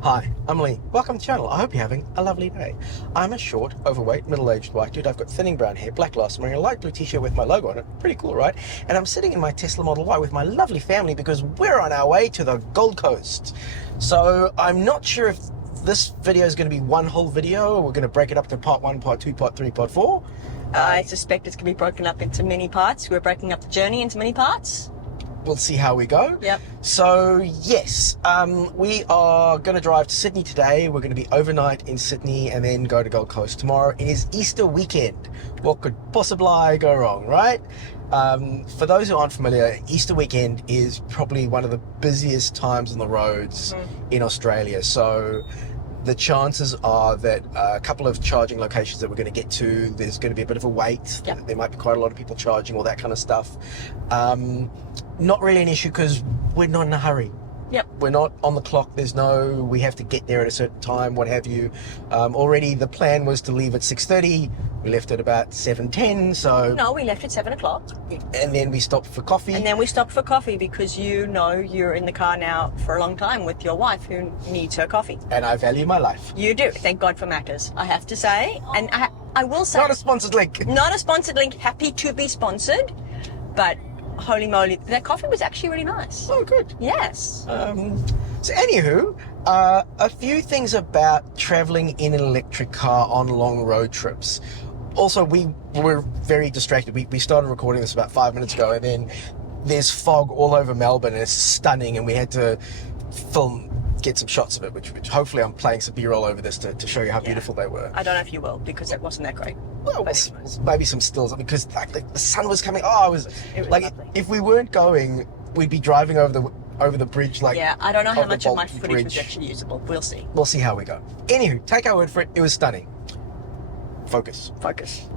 Hi, I'm Lee. Welcome to the channel. I hope you're having a lovely day. I'm a short, overweight, middle-aged white dude. I've got thinning brown hair, black glasses, I'm wearing a light blue t-shirt with my logo on it. Pretty cool, right? And I'm sitting in my Tesla Model Y with my lovely family because we're on our way to the Gold Coast. So I'm not sure if this video is going to be one whole video or we're going to break it up to part 1, part 2, part 3, part 4. I suspect it's going to be broken up into many parts. We're breaking up the journey into many parts. We'll see how we go. Yep. So yes, we are going to drive to Sydney today. We're going to be overnight in Sydney and then go to Gold Coast tomorrow. It is Easter weekend. What could possibly go wrong, right? For those who aren't familiar, Easter weekend is probably one of the busiest times on the roads in Australia. So the chances are that a couple of charging locations that we're going to get to, there's going to be a bit of a wait. Yep. There might be quite a lot of people charging, all that kind of stuff. Not really an issue because we're not in a hurry. Yep. We're not on the clock. There's no, we have to get there at a certain time, what have you. Already the plan was to leave at 6:30. We left at about 7:10, so... No, we left at 7 o'clock. And then we stopped for coffee. And then we stopped for coffee because you know you're in the car now for a long time with your wife who needs her coffee. And I value my life. You do. Thank God for Macca's, I have to say. And I will say... Not a sponsored link. Not a sponsored link. Happy to be sponsored. But holy moly, that coffee was actually really nice. Oh, good. Yes. So anywho, a few things about traveling in an electric car on long road trips. Also, we were very distracted. We started recording this about 5 minutes ago, and then there's fog all over Melbourne, and it's stunning, and we had to get some shots of it, which hopefully I'm playing some B-roll over this to show you how beautiful they were. I don't know if you will, because it wasn't that great. Well, maybe some stills, because like the sun was coming. Oh, it was like, lovely. if we weren't going, we'd be driving over the bridge. Like, Yeah, I don't know how over the much of my Bolton footage was Bridge. actually usable. We'll see. We'll see how we go. Anywho, take our word for it. It was stunning. Focus.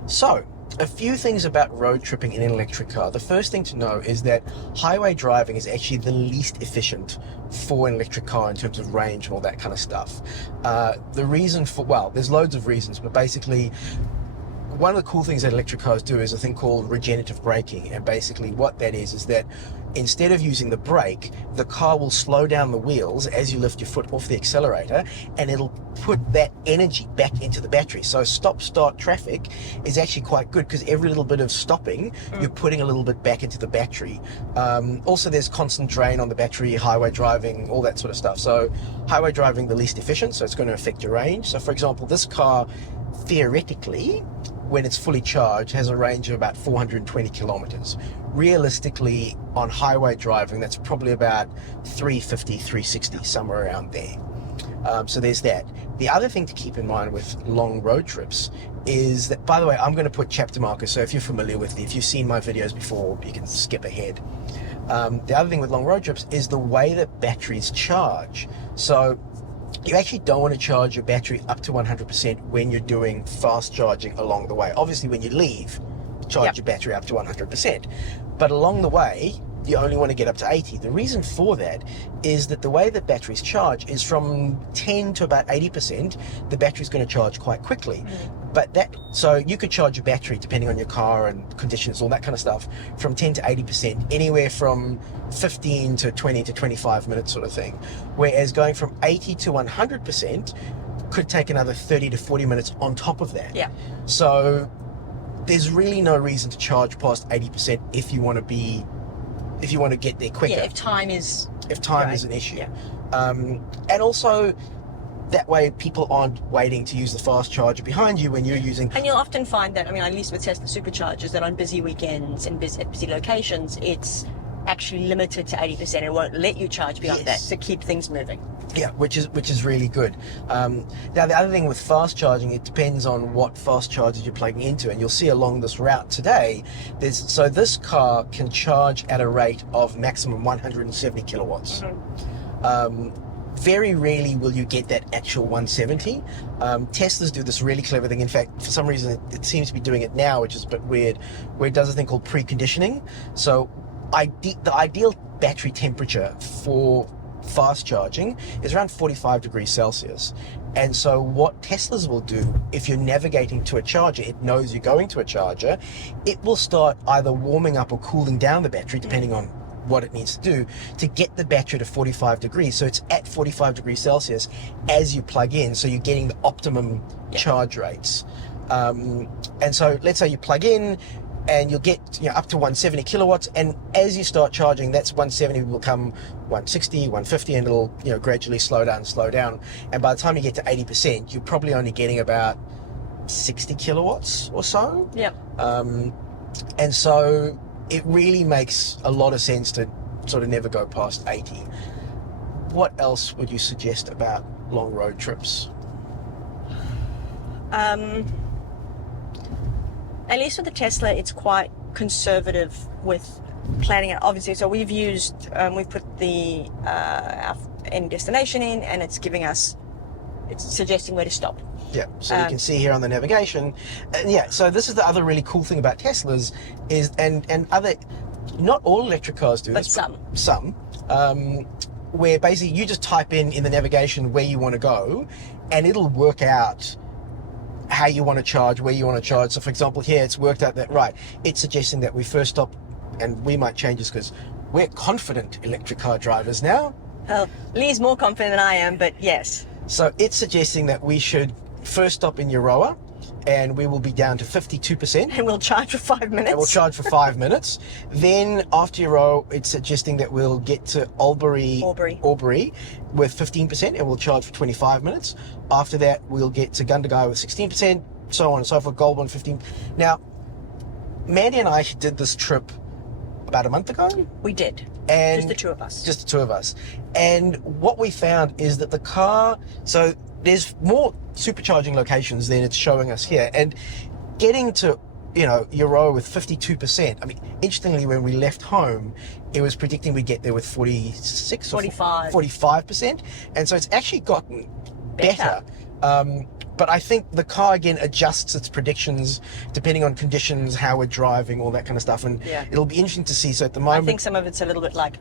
So, a few things about road tripping in an electric car. The first thing to know is that highway driving is actually the least efficient for an electric car in terms of range and all that kind of stuff. The reason for, well, there's loads of reasons, but basically one of the cool things that electric cars do is a thing called regenerative braking. And basically what that is that instead of using the brake, the car will slow down the wheels as you lift your foot off the accelerator, and it'll put that energy back into the battery. So stop-start traffic is actually quite good because every little bit of stopping, you're putting a little bit back into the battery. Also, there's constant drain on the battery, highway driving, all that sort of stuff. So highway driving, the least efficient, so it's going to affect your range. So for example, this car, theoretically, when it's fully charged, has a range of about 420 kilometers. Realistically, on highway driving, that's probably about 350, 360, somewhere around there. So there's that. The other thing to keep in mind with long road trips is that, by the way, I'm going to put chapter markers, so if you're familiar with it, if you've seen my videos before, you can skip ahead. The other thing with long road trips is the way that batteries charge. So you actually don't want to charge your battery up to 100% when you're doing fast charging along the way. Obviously, when you leave, charge your battery up to 100%. But along the way, you only want to get up to 80. The reason for that is that the way that batteries charge is from 10 to about 80%, the battery's going to charge quite quickly. But so you could charge your battery, depending on your car and conditions, all that kind of stuff, from 10 to 80%, anywhere from 15 to 20 to 25 minutes sort of thing. Whereas going from 80 to 100% could take another 30 to 40 minutes on top of that. Yeah. So there's really no reason to charge past 80% if you want to get there quicker. Yeah, if time is an issue. Yeah. And also, that way people aren't waiting to use the fast charger behind you when you're using... And you'll often find that, I mean, at least with Tesla superchargers, that on busy weekends and busy locations, it's actually limited to 80%. It won't let you charge beyond that to keep things moving. Yeah, which is really good. Now, the other thing with fast charging, it depends on what fast chargers you're plugging into, and you'll see along this route today, so this car can charge at a rate of maximum 170 kilowatts. Very rarely will you get that actual 170. Teslas do this really clever thing. In fact, for some reason, it seems to be doing it now, which is a bit weird, where it does a thing called preconditioning. So the ideal battery temperature for fast charging is around 45 degrees Celsius. And so what Teslas will do, if you're navigating to a charger, it knows you're going to a charger, it will start either warming up or cooling down the battery, depending on what it needs to do to get the battery to 45 degrees. So it's at 45 degrees Celsius as you plug in, so you're getting the optimum charge rates. And so let's say you plug in and you'll get up to 170 kilowatts, and as you start charging, that's 170 will become 160, 150, and it'll gradually slow down. And by the time you get to 80%, you're probably only getting about 60 kilowatts or so. Yep. And so it really makes a lot of sense to sort of never go past 80. What else would you suggest about long road trips? At least with the Tesla, it's quite conservative with planning it. Obviously, so we've put the our end destination in, and it's suggesting where to stop. Yeah, so you can see here on the navigation. So this is the other really cool thing about Teslas and other, not all electric cars do this, but some, where basically you just type in the navigation where you want to go, and it'll work out how you want to charge, where you want to charge. So for example, here it's worked out that, right, it's suggesting that we first stop, and we might change this because we're confident electric car drivers now. Well, Lee's more confident than I am, but yes. So it's suggesting that we should first stop in Euroa, and we will be down to 52%. And we'll charge for 5 minutes. And we'll charge for 5 minutes. Then after Euroa, it's suggesting that we'll get to Albury with 15%, and we'll charge for 25 minutes. After that, we'll get to Gundagai with 16%, so on and so forth. Goulburn 15. Now, Mandy and I did this trip about a month ago. We did. And just the two of us. Just the two of us. And what we found is that the car, so there's more supercharging locations than it's showing us here. And getting to, Euroa with 52%. I mean, interestingly, when we left home, it was predicting we'd get there with 45%. And so it's actually gotten better. But I think the car, again, adjusts its predictions depending on conditions, how we're driving, all that kind of stuff. And it'll be interesting to see. So at the moment, I think some of it's a little bit like,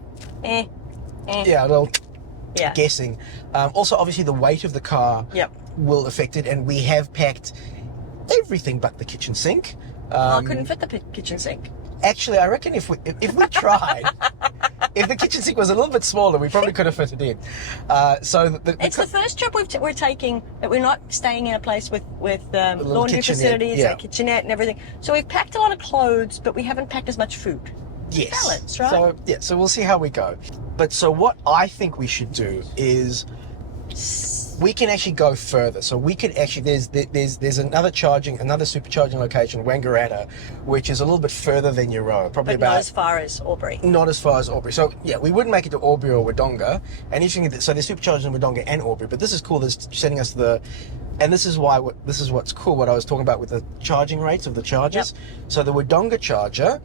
guessing. Also, obviously, the weight of the car will affect it. And we have packed everything but the kitchen sink. I couldn't fit the kitchen sink. Actually, I reckon if we tried, if the kitchen sink was a little bit smaller, we probably could have fit it in. It's the first trip we're taking that we're not staying in a place with laundry facilities, a kitchenette and everything. So we've packed a lot of clothes, but we haven't packed as much food. Yes. Balance, right? So we'll see how we go. But so what I think we should do is we can actually go further. So we could actually, there's another supercharging location, Wangaratta, which is a little bit further than Euroa, probably but not as far as Albury. Not as far as Albury. So we wouldn't make it to Albury or Wodonga. And interestingly, so there's supercharging in Wodonga and Albury. But this is cool. This is sending us and this is what's cool. What I was talking about with the charging rates of the chargers. Yep. So the Wodonga charger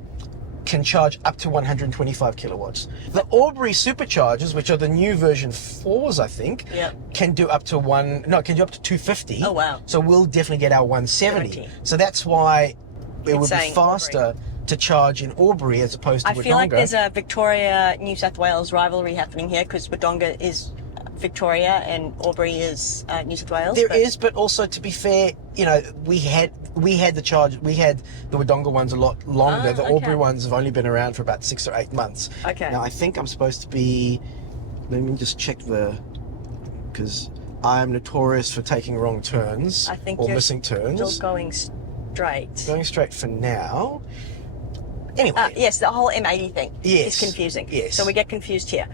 can charge up to 125 kilowatts. The Albury superchargers, which are the new version 4s, I think, can do up to 250. Oh, wow. So we'll definitely get our 170. So that's why it would be faster to charge in Albury as opposed to Wodonga. I feel like there's a Victoria, New South Wales rivalry happening here because Wodonga is Victoria and Albury is New South Wales. There is, but also to be fair, we had the Wodonga ones a lot longer. The Albury ones have only been around for about 6 or 8 months. Okay. Now I think I'm supposed to be. Let me just check because I'm notorious for taking wrong turns or missing turns. Still going straight. Going straight for now. Anyway. Yes, the whole M80 thing is confusing. Yes. So we get confused here.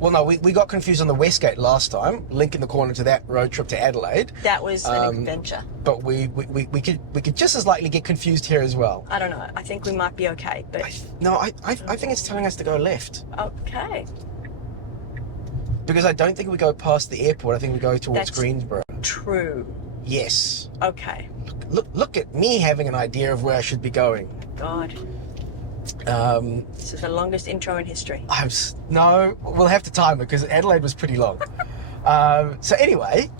Well, no, we got confused on the Westgate last time, linking the corner to that road trip to Adelaide. That was an adventure. But we could just as likely get confused here as well. I don't know. I think we might be okay. But I think it's telling us to go left. Okay. Because I don't think we go past the airport. I think we go towards Greensboro. True. Yes. Okay. Look at me having an idea of where I should be going. God. This is the longest intro in history. No, we'll have to time it because Adelaide was pretty long. So anyway,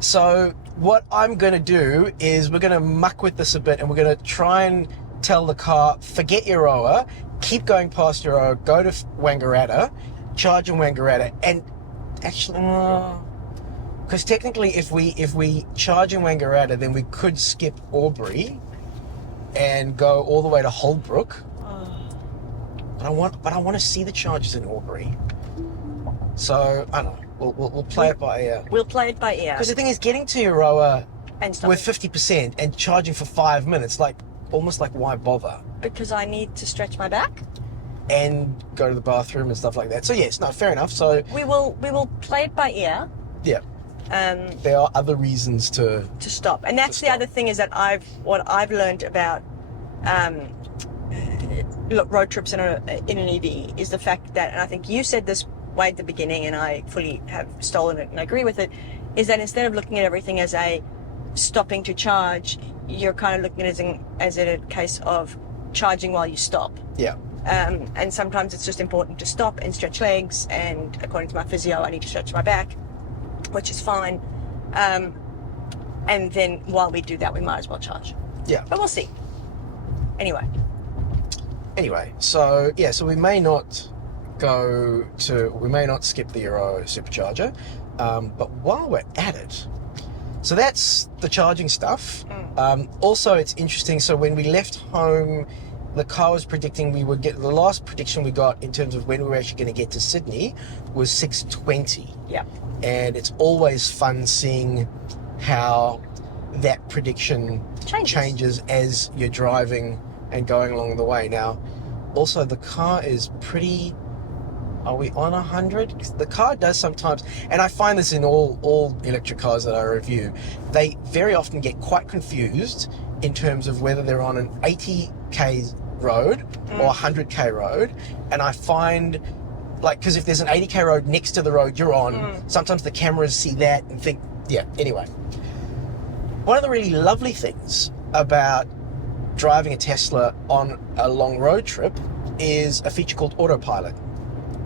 so what I'm going to do is we're going to muck with this a bit and we're going to try and tell the car, forget Euroa, keep going past Euroa, go to Wangaratta, charge in Wangaratta, and actually, because technically if we charge in Wangaratta, then we could skip Albury and go all the way to Holbrook. but I want to see the charges in Albury. So I don't know. We'll play it by ear. We'll play it by ear. Because the thing is, getting to Euroa And with stopping. 50% and charging for 5 minutes, like almost like why bother? Because I need to stretch my back. And go to the bathroom and stuff like that. So yes, no, fair enough. So We will play it by ear. yeah, there are other reasons to Stop. And that's the stop. other thing is that what I've learned about road trips in an EV is the fact that, and I think you said this way at the beginning, and I fully have stolen it and agree with it, is that instead of looking at everything as a stopping to charge, you're kind of looking at it as a case of charging while you stop. Yeah. And sometimes it's just important to stop and stretch legs, and according to my physio, I need to stretch my back, which is fine. And then while we do that, we might as well charge. Yeah. But we'll see. Anyway, so yeah, so we may not skip the Euro supercharger, but while we're at it, so that's the charging stuff. Also, it's interesting. So when we left home, the car was predicting we would get, the last prediction we got in terms of when we were actually going to get to Sydney was 6:20. yeah. And it's always fun seeing how that prediction changes as you're driving and going along the way. Now, also the car is pretty, are we on 100? The car does sometimes, and I find this in all electric cars that I review, they very often get quite confused in terms of whether they're on an 80k road or 100k road. And I find, like, because if there's an 80k road next to the road you're on, sometimes the cameras see that and think, yeah, anyway. One of the really lovely things about driving a Tesla on a long road trip is a feature called Autopilot,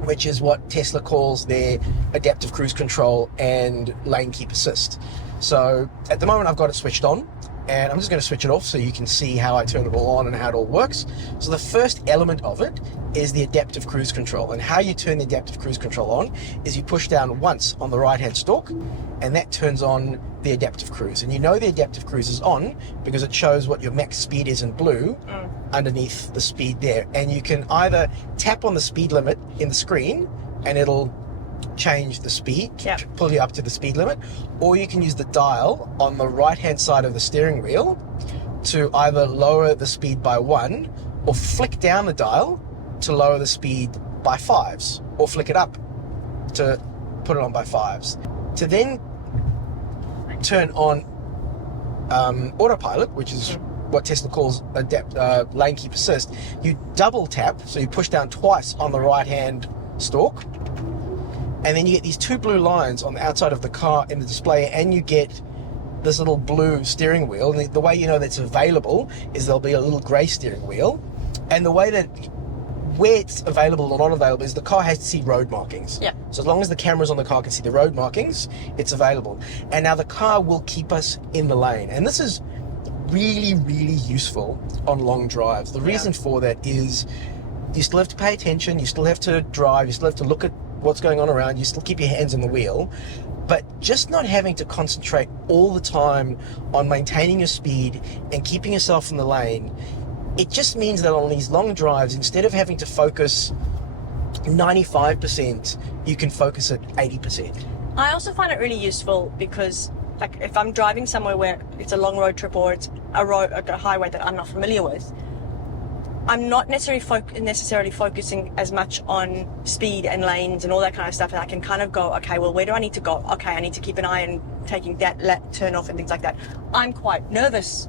which is what Tesla calls their adaptive cruise control and lane keep assist. So at the moment I've got it switched on, and I'm just going to switch it off so you can see how I turn it all on and how it all works. So the first element of it is the adaptive cruise control, and how you turn the adaptive cruise control on is you push down once on the right hand stalk, and that turns on the adaptive cruise. And you know the adaptive cruise is on because it shows what your max speed is in blue underneath the speed there. And you can either tap on the speed limit in the screen and it'll change the speed, pull you up to the speed limit, or you can use the dial on the right hand side of the steering wheel to either lower the speed by 1 or flick down the dial to lower the speed by 5s, or flick it up to put it on by 5s. To then turn on Autopilot, which is what Tesla calls lane keep assist, you double tap, so you push down twice on the right hand stalk, and then you get these two blue lines on the outside of the car in the display, and you get this little blue steering wheel. And the way you know that's available is there'll be a little grey steering wheel, and the way that where it's available or not available is the car has to see road markings. Yeah. So as long as the cameras on the car can see the road markings, it's available. And now the car will keep us in the lane, and this is really, really useful on long drives. The reason for that is you still have to pay attention, you still have to drive, you still have to look at what's going on around you, still keep your hands on the wheel, but just not having to concentrate all the time on maintaining your speed and keeping yourself in the lane, it just means that on these long drives, instead of having to focus 95%, you can focus at 80%. I also find it really useful because, like, if I'm driving somewhere where it's a long road trip or it's a highway that I'm not familiar with, I'm not necessarily focusing as much on speed and lanes and all that kind of stuff, and I can kind of go, okay, well, where do I need to go? Okay, I need to keep an eye on taking that turn off and things like that. I'm quite nervous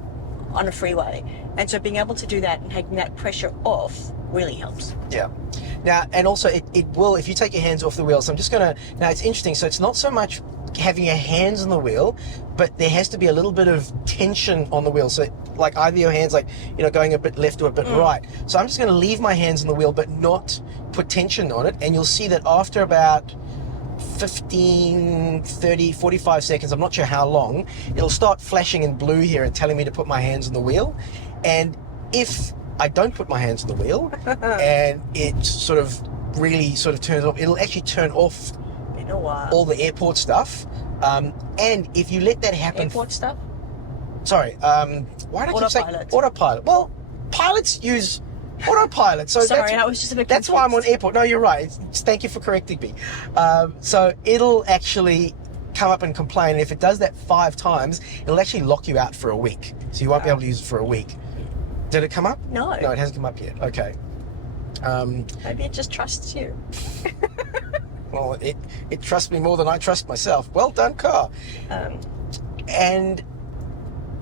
on a freeway, and so being able to do that and taking that pressure off really helps. Yeah. Now, and also it will, if you take your hands off the wheel, so I'm just going to, now it's interesting, so it's not so much having your hands on the wheel, but there has to be a little bit of tension on the wheel. So like either your hands, like, you know, going a bit left or a bit right. So I'm just going to leave my hands on the wheel, but not put tension on it. And you'll see that after about 15, 30, 45 seconds, I'm not sure how long, it'll start flashing in blue here and telling me to put my hands on the wheel. And if I don't put my hands on the wheel and it sort of really sort of turns off, it'll actually turn off all the airport stuff. And if you let that happen... Airport stuff? Sorry, why did I keep saying Autopilot? Well, pilots use Autopilot. So Sorry, I was just a bit that's why I'm on confused. airport. No, you're right. Thank you for correcting me. So it'll actually come up and complain. And if it does that 5 times, it'll actually lock you out for a week. So you won't be able to use it for a week. Did it come up? No. No, it hasn't come up yet. Okay. Maybe it just trusts you. Well, it trusts me more than I trust myself. Well done, car. And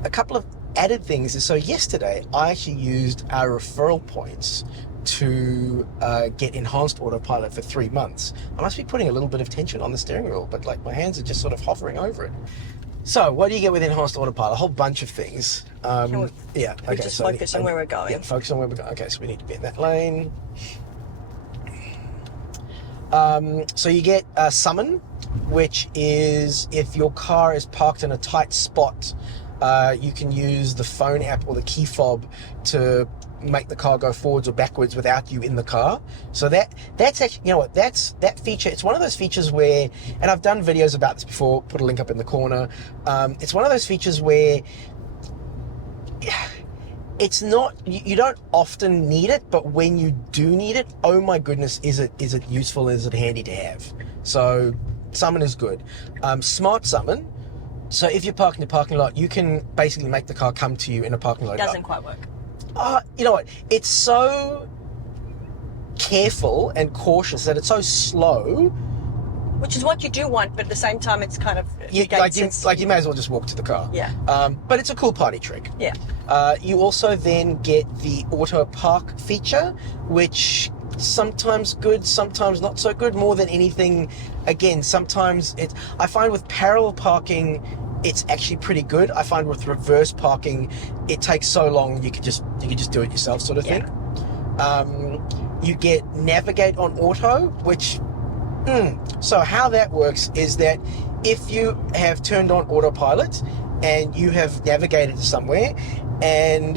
a couple of added things is, so yesterday I actually used our referral points to get enhanced autopilot for 3 months. I must be putting a little bit of tension on the steering wheel, but like my hands are just sort of hovering over it. So what do you get with enhanced autopilot? A whole bunch of things. We just focus on where we're going. Yeah, focus on where we're going. Okay, so we need to be in that lane. So you get summon, which is if your car is parked in a tight spot, you can use the phone app or the key fob to make the car go forwards or backwards without you in the car. So that's actually, you know what, that feature, it's one of those features where, and I've done videos about this before, put a link up in the corner. It's one of those features where it's not, you don't often need it, but when you do need it, oh my goodness, is it useful, is it handy to have? So summon is good. Smart summon, so if you're parked in a parking lot, you can basically make the car come to you in a parking lot. It doesn't quite work. You know what, it's so careful and cautious that it's so slow. Which is what you do want, but at the same time it's kind of... You may as well just walk to the car. Yeah. But it's a cool party trick. Yeah. You also then get the auto park feature, which sometimes good, sometimes not so good. More than anything, again, sometimes I find with parallel parking, it's actually pretty good. I find with reverse parking, it takes so long, you could just do it yourself, sort of thing. You get navigate on auto, which so how that works is that if you have turned on autopilot and you have navigated to somewhere and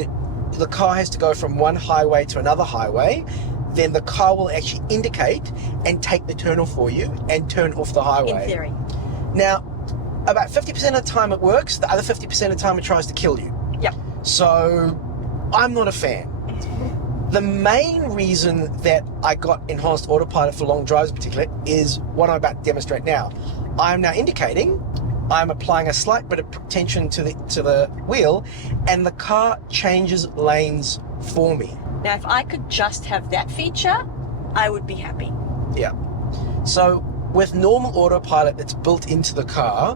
the car has to go from one highway to another highway, then the car will actually indicate and take the turn off for you and turn off the highway. In theory. Now, about 50% of the time it works, the other 50% of the time it tries to kill you. Yep. So I'm not a fan. The main reason that I got enhanced autopilot for long drives in particular is what I'm about to demonstrate now. I'm now indicating, I'm applying a slight bit of tension to the wheel, and the car changes lanes for me. Now, if I could just have that feature, I would be happy. Yeah. So with normal autopilot that's built into the car,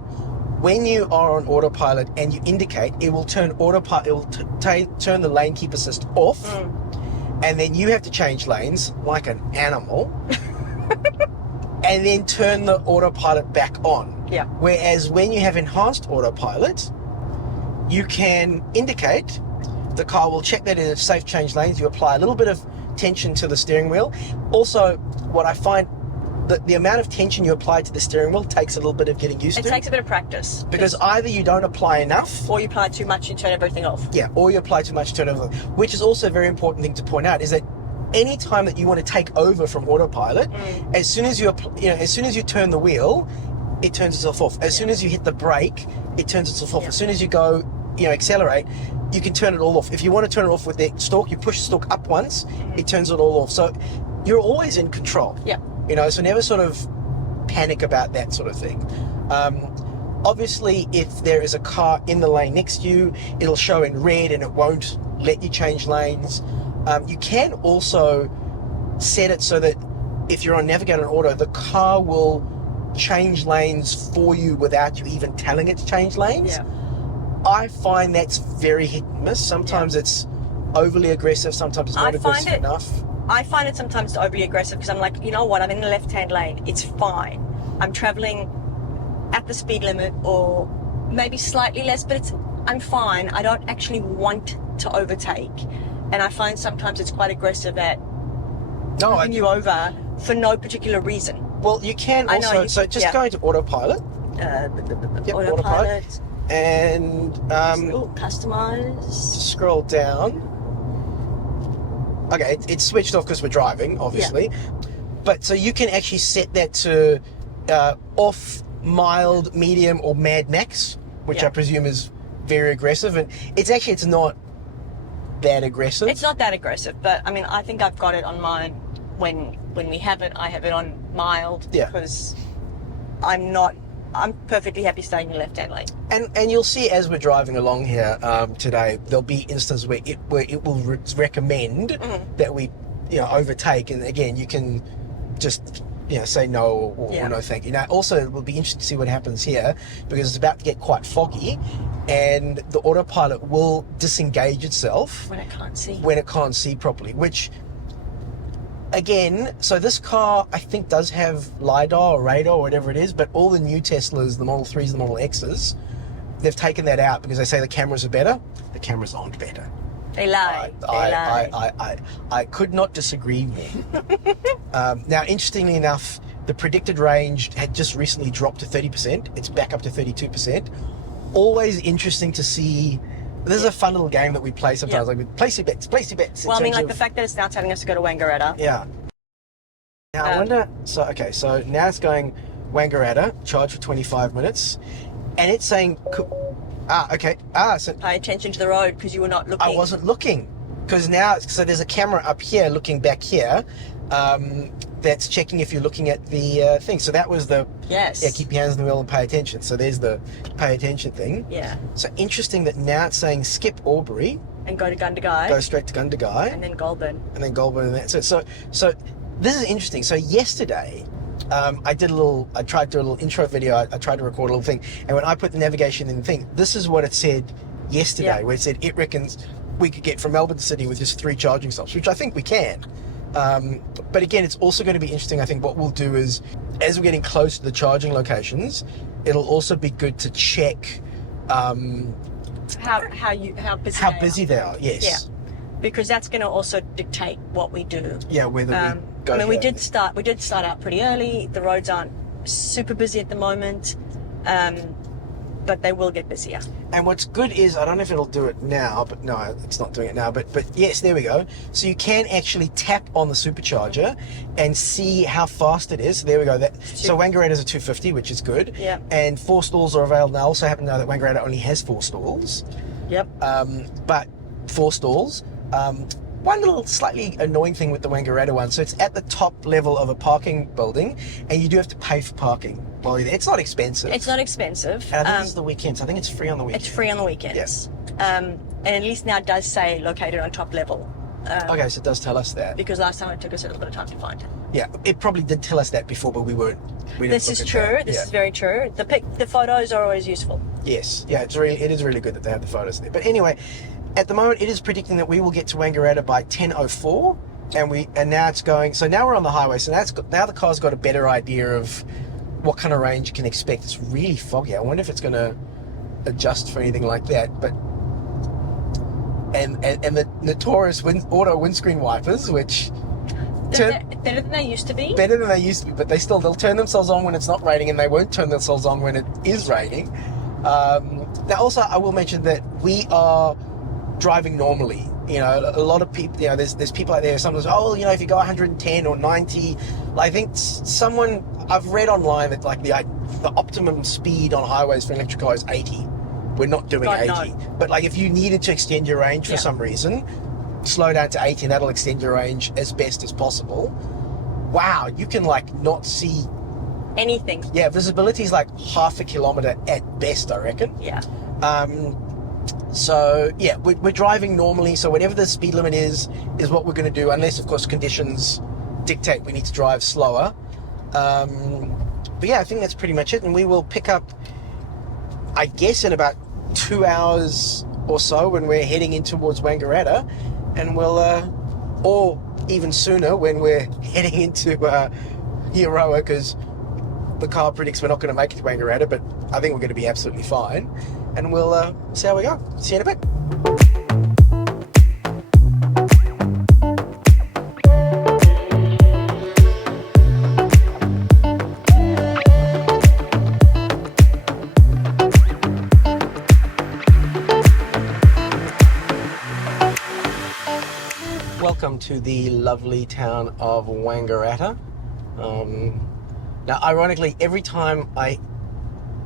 when you are on autopilot and you indicate, it will turn autopilot, it will turn the lane keep assist off. And then you have to change lanes like an animal and then turn the autopilot back on. Yeah. Whereas when you have enhanced autopilot, you can indicate, the car will check that it's safe change lanes, you apply a little bit of tension to the steering wheel. Also, what I find, the amount of tension you apply to the steering wheel takes a little bit of getting used to. It takes a bit of practice. Because either you don't apply enough, or you apply too much and turn everything off. Yeah, or you apply too much turnover, which is also a very important thing to point out, is that any time that you want to take over from autopilot, as soon as you turn the wheel, it turns itself off. As soon as you hit the brake, it turns itself off. As soon as you go, accelerate, you can turn it all off. If you want to turn it off with the stalk, you push the stalk up once, it turns it all off. So you're always in control. Yeah. So never sort of panic about that sort of thing. Obviously, if there is a car in the lane next to you, it'll show in red and it won't let you change lanes. You can also set it so that if you're on Navigate on Auto, the car will change lanes for you without you even telling it to change lanes. Yeah. I find that's very hit and miss. Sometimes it's overly aggressive, sometimes it's not aggressive enough. I find it sometimes overly aggressive because I'm like, you know what, I'm in the left-hand lane, it's fine. I'm traveling at the speed limit or maybe slightly less, but I'm fine. I don't actually want to overtake. And I find sometimes it's quite aggressive at moving you over for no particular reason. Well, you can also, go into autopilot. Autopilot. And customize. Scroll down. Okay, it's switched off because we're driving, obviously. Yeah. But so you can actually set that to off, mild, medium, or Mad Max, which I presume is very aggressive. And it's not that aggressive. It's not that aggressive, but I mean, I think I've got it on mine when we have it. I have it on mild because I'm perfectly happy staying in the left-hand lane. And you'll see as we're driving along here today, there'll be instances where it will recommend that we overtake, and again you can just say no or no thank you. Now also it will be interesting to see what happens here, because it's about to get quite foggy and the autopilot will disengage itself when it can't see properly, which again, so this car I think does have LiDAR or radar or whatever it is, but all the new Teslas, the Model 3s, the Model X's, they've taken that out because they say the cameras are better. The cameras aren't better. They lie. I could not disagree more. Now, interestingly enough, the predicted range had just recently dropped to 30%. It's back up to 32%. Always interesting to see. This is a fun little game that we play sometimes. Like, place your bets. Well, I mean, like the fact that it's now telling us to go to Wangaratta. Yeah. Now, I wonder. So now it's going Wangaratta, charge for 25 minutes, and it's saying. So pay attention to the road because you were not looking. I wasn't looking because now, so there's a camera up here looking back here that's checking if you're looking at the thing. So that was the keep your hands on the wheel and pay attention. So there's the pay attention thing. Yeah. So interesting that now it's saying skip Albury and go to Gundagai. Go straight to Gundagai. And then Goulburn. And that's it. So this is interesting. So yesterday. I tried to do a little intro video. I tried to record a little thing, and when I put the navigation in the thing, this is what it said yesterday, where it said it reckons we could get from Melbourne to Sydney with just 3 charging stops, which I think we can. But again, it's also going to be interesting. I think what we'll do is, as we're getting close to the charging locations, it'll also be good to check how busy they are. Yes. Yeah. Because that's going to also dictate what we do. Yeah, whether we go. I mean, we did start out pretty early. The roads aren't super busy at the moment, but they will get busier. And what's good is, I don't know if it'll do it now, but no, it's not doing it now. But yes, there we go. So you can actually tap on the supercharger and see how fast it is. So there we go. So Wangaratta is a 250, which is good. Yeah. And 4 stalls are available. I also happen to know that Wangaratta only has 4 stalls. Yep. But 4 stalls. One little slightly annoying thing with the Wangaratta one, so it's at the top level of a parking building, and you do have to pay for parking while you're there. It's not expensive. It's not expensive. And I think it's the weekends. I think it's free on the weekends. It's free on the weekends. Yes. And at least now it does say located on top level. Okay, so it does tell us that. Because last time it took us a little bit of time to find it. Yeah, it probably did tell us that before, but we didn't. This is true. This is very true. The photos are always useful. Yes. Yeah, it is really good that they have the photos there. But anyway, at the moment, it is predicting that we will get to Wangaratta by 10:04, and now it's going. So now we're on the highway. So now the car's got a better idea of what kind of range you can expect. It's really foggy. I wonder if it's going to adjust for anything like that. But and the notorious auto windscreen wipers, which better than they used to be. Better than they used to be, but they'll turn themselves on when it's not raining, and they won't turn themselves on when it is raining. Now, also, I will mention that we are driving normally. A lot of people, there's people out there, sometimes, if you go 110 or 90, I think I've read online that like the optimum speed on highways for an electric car is 80. We're not doing 80. No. But like if you needed to extend your range for some reason, slow down to 80 and that'll extend your range as best as possible. Wow, you can like not see anything. Yeah, visibility is like half a kilometre at best, I reckon. Yeah. So yeah, we're driving normally, so whatever the speed limit is what we're going to do, unless of course conditions dictate we need to drive slower. But yeah, I think that's pretty much it, and we will pick up, I guess, in about 2 hours or so when we're heading in towards Wangaratta, and we'll or even sooner when we're heading into Euroa, because the car predicts we're not going to make it to Wangaratta, but I think we're going to be absolutely fine, and we'll see how we go. See you in a bit. Welcome to the lovely town of Wangaratta. Now, ironically, every time I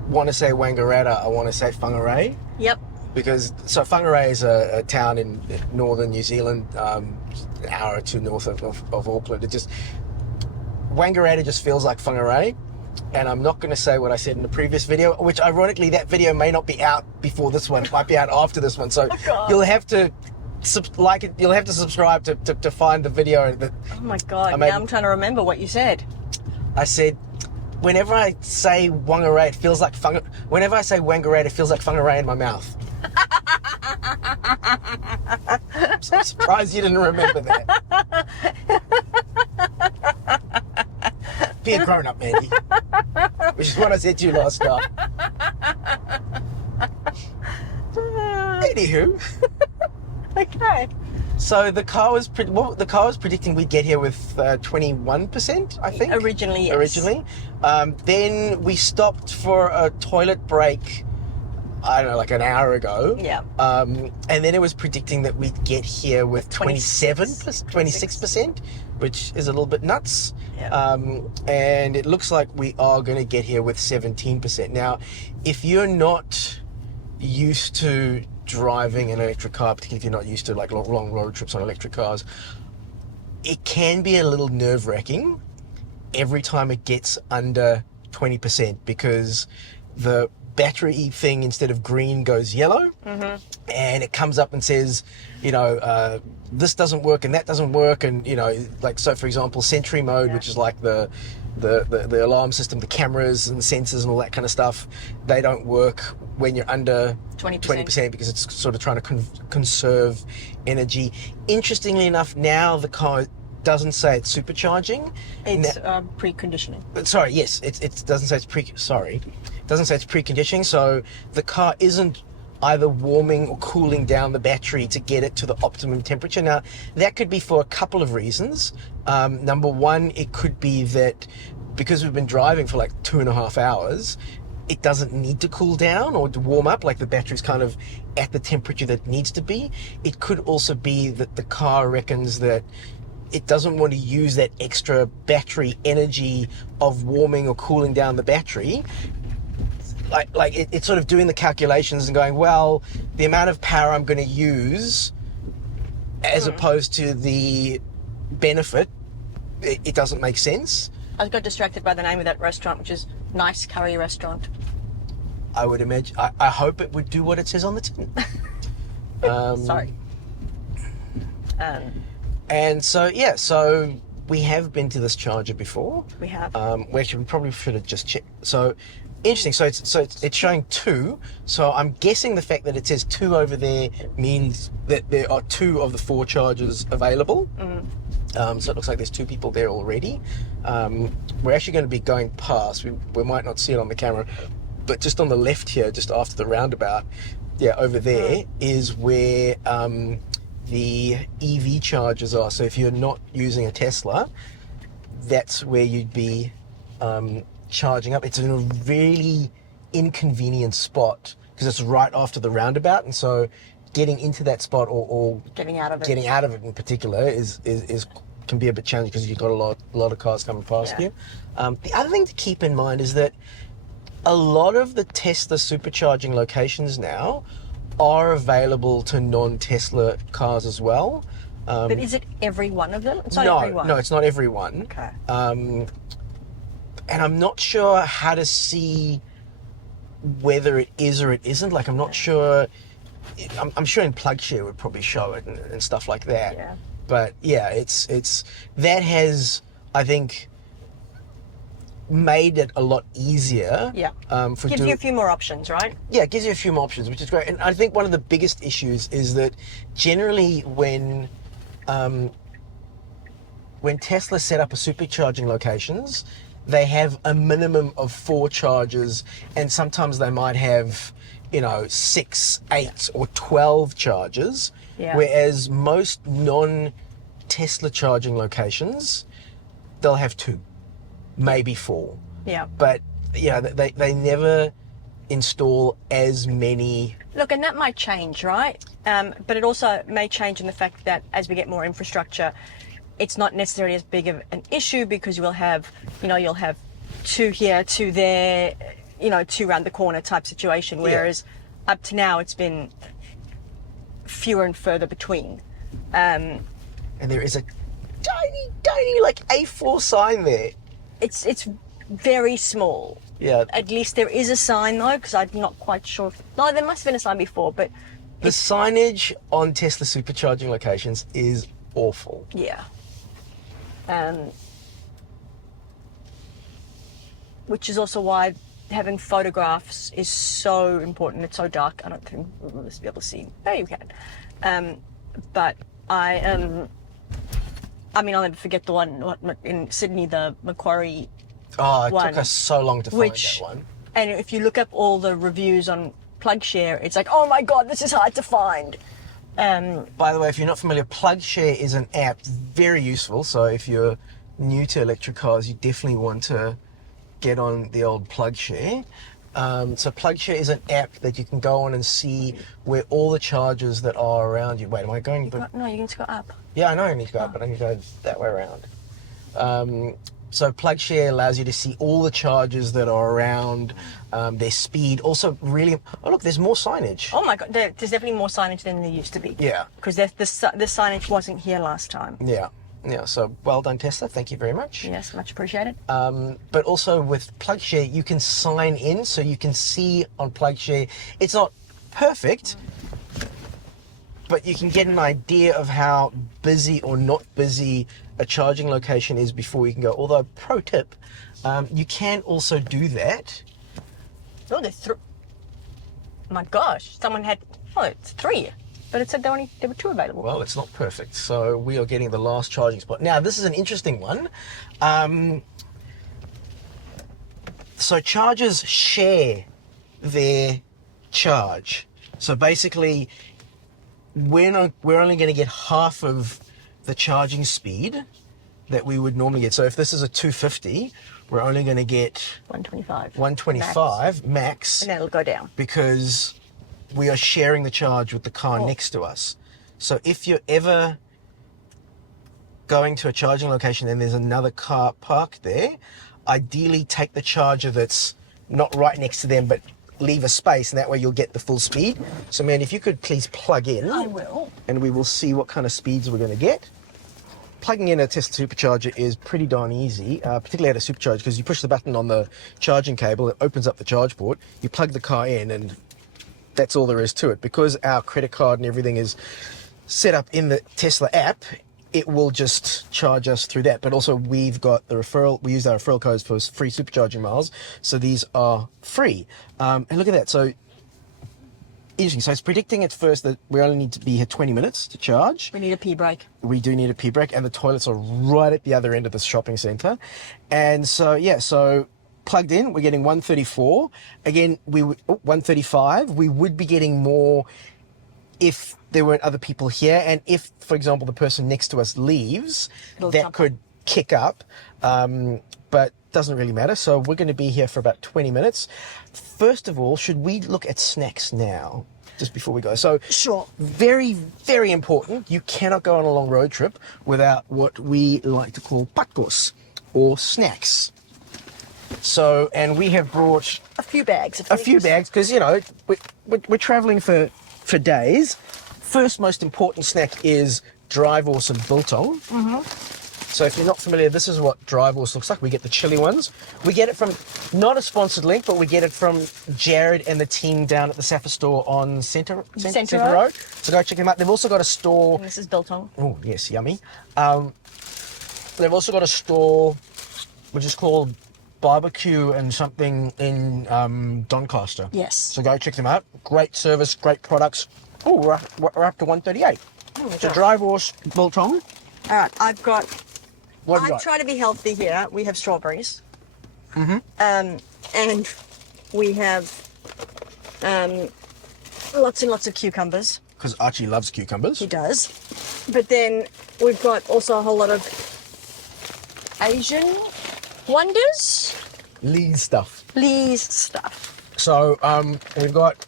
want to say Wangaratta, I want to say Whangarei. Yep. because so Whangarei is a town in northern New Zealand, an hour or two north of Auckland. Wangaratta just feels like Whangarei. And I'm not going to say what I said in the previous video, which ironically that video may not be out before this one. It might be out after this one. So you'll have to you'll have to subscribe to find the video. Oh my God, now I'm trying to remember what you said. I said, whenever I say Wangaratta, it feels like whenever I say Wangaratta, it feels like Whangarei in my mouth. I'm so surprised you didn't remember that. Be a grown-up, Mandy. Which is what I said to you last time. Anywho. Okay. So the car was predicting we'd get here with 21%, I think. Originally, yes. Originally. Then we stopped for a toilet break, I don't know, like an hour ago. Yeah. And then it was predicting that we'd get here with 26%, which is a little bit nuts. Yeah. And it looks like we are going to get here with 17%. Now, if you're not used to driving an electric car, particularly if you're not used to like long road trips on electric cars, it can be a little nerve-wracking every time it gets under 20% because the battery thing, instead of green, goes yellow, and it comes up and says, you know, this doesn't work and that doesn't work, and you know, like, so for example, Sentry mode, which is like the alarm system, the cameras and sensors and all that kind of stuff, they don't work when you're under 20% because it's sort of trying to conserve energy. Interestingly enough, now the car doesn't say it's supercharging. It's preconditioning. Sorry, yes, it doesn't say it's doesn't say it's preconditioning, so the car isn't either warming or cooling down the battery to get it to the optimum temperature. Now, that could be for a couple of reasons. Number one, it could be that because we've been driving for like 2.5 hours, it doesn't need to cool down or to warm up, like the battery's kind of at the temperature that it needs to be. It could also be that the car reckons that it doesn't want to use that extra battery energy of warming or cooling down the battery. Like it's sort of doing the calculations and going, well, the amount of power I'm going to use as opposed to the benefit, it doesn't make sense. I got distracted by the name of that restaurant, which is Nice Curry Restaurant. I would imagine. I hope it would do what it says on the tin. Sorry. And so, yeah, so we have been to this charger before. We have. We probably should have just checked. So, interesting. So it's showing 2. So I'm guessing the fact that it says 2 over there means that there are 2 of the 4 chargers available. So it looks like there's 2 people there already. We're actually going to be going past. We might not see it on the camera, but just on the left here, just after the roundabout, yeah, over there is where the EV chargers are. So if you're not using a Tesla, that's where you'd be charging up. It's in a really inconvenient spot because it's right after the roundabout, and so getting into that spot or getting out of it in particular is can be a bit challenging because you've got a lot of cars coming past you. The other thing to keep in mind is that a lot of the Tesla supercharging locations now are available to non-Tesla cars as well. But is it every one of them? It's not every one. No, it's not every one. Okay. And I'm not sure how to see whether it is or it isn't. Like, I'm not sure. I'm sure in PlugShare would probably show it and stuff like that. Yeah. But yeah, it's that has, I think, made it a lot easier. Yeah. Gives you a few more options, right? Yeah, it gives you a few more options, which is great. And I think one of the biggest issues is that generally when Tesla set up a supercharging locations, they have a minimum of 4 chargers, and sometimes they might have, 6, 8, or 12 chargers. Yeah. Whereas most non-Tesla charging locations, they'll have 2, maybe 4. Yeah. But they never install as many. Look, and that might change, right? But it also may change in the fact that as we get more infrastructure, it's not necessarily as big of an issue because you'll have 2 here, 2 there, 2 around the corner type situation. Whereas up to now it's been fewer and further between. And there is a tiny like A4 sign there. It's very small. Yeah. At least there is a sign though, because I'm not quite sure. No, there must have been a sign before, but The signage on Tesla supercharging locations is awful. yeah. Which is also why having photographs is so important. It's so dark. I don't think we'll be able to see. There you can. But I mean, I'll never forget the one in Sydney, the Macquarie. Oh, it one, took us so long to find that one. And if you look up all the reviews on PlugShare, it's like, oh my God, this is hard to find. By the way, if you're not familiar, PlugShare is an app, very useful. So if you're new to electric cars, you definitely want to get on the old PlugShare. So PlugShare is an app that you can go on and see where all the chargers that are around you. Wait, am I going? No, you can just go up. Yeah, I know I need to go up, but I need to go that way around. So PlugShare allows you to see all the chargers that are around, their speed. Also, really, oh look, there's more signage. Oh my God, there's definitely more signage than there used to be. Yeah. Because the signage wasn't here last time. Yeah. So well done, Tesla. Thank you very much. Yes, much appreciated. But also with PlugShare, you can sign in, so you can see on PlugShare. It's not perfect, but you can get an idea of how busy or not busy a charging location is before you can go. Although, pro tip, you can also do that. Oh, there's my gosh, someone had, it's 3. But it said there were 2 available. Well, it's not perfect. So we are getting the last charging spot. Now, this is an interesting one. So chargers share their charge. So basically, we're only going to get half of the charging speed that we would normally get. So if this is a 250, we're only going to get 125 max. And then it'll go down. Because we are sharing the charge with the car next to us. So if you're ever going to a charging location and there's another car parked there, ideally take the charger that's not right next to them, but leave a space, and that way you'll get the full speed. So man, if you could please plug in. I will. And we will see what kind of speeds we're going to get. Plugging in a Tesla supercharger is pretty darn easy, particularly at a supercharger, because you push the button on the charging cable, it opens up the charge port, you plug the car in, and that's all there is to it. Because our credit card and everything is set up in the Tesla app, it will just charge us through that. But also we've got the referral, we use our referral codes for free supercharging miles, so these are free. And look at that, so interesting. So it's predicting at first that we only need to be here 20 minutes to charge. We need a pee break. We do need a pee break, and the toilets are right at the other end of the shopping centre. And so, yeah, so plugged in, we're getting 134. Again, 135. We would be getting more if there weren't other people here. And if, for example, the person next to us leaves, that could kick up. But doesn't really matter. So we're going to be here for about 20 minutes. First of all, should we look at snacks now, just before we go? So sure. Very, very important. You cannot go on a long road trip without what we like to call pakos, or snacks. So, and we have brought a few bags, because, you know, we're traveling for days. First most important snack is dry horse and biltong. So if you're not familiar, this is what dry horse looks like. We get the chili ones. We get it from, not a sponsored link, but we get it from Jared and the team down at the Safa store on Centre Road. So go check them out. They've also got a store. And this is biltong. Oh, yes, yummy. They've also got a store which is called Barbecue and something in Doncaster. Yes. So go check them out. Great service, great products. Oh, we're up to 138. So dry horse, biltong. All right, I've got. What have you I got? try to be healthy here. We have strawberries. And we have lots and lots of cucumbers. Because Archie loves cucumbers. He does. But then we've got also a whole lot of Asian wonders. Lee's stuff. So we've got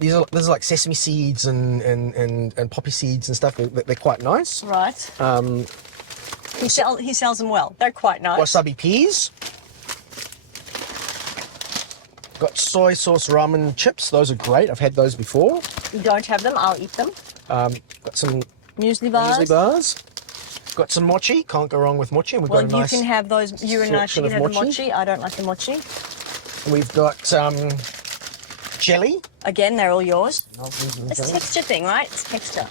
these are like sesame seeds and poppy seeds and stuff. They're quite nice. Right. He sells them well. They're quite nice. Wasabi peas. Got soy sauce ramen chips. Those are great. I've had those before. You don't have them, I'll eat them. Got some Muesli bars. muesli bars. Got some mochi. Can't go wrong with mochi. And we've got a nice you can have those. You and I selection can of have the mochi. I don't like the mochi. We've got jelly. Again, they're all yours. It's It's a texture thing, right? It's texture.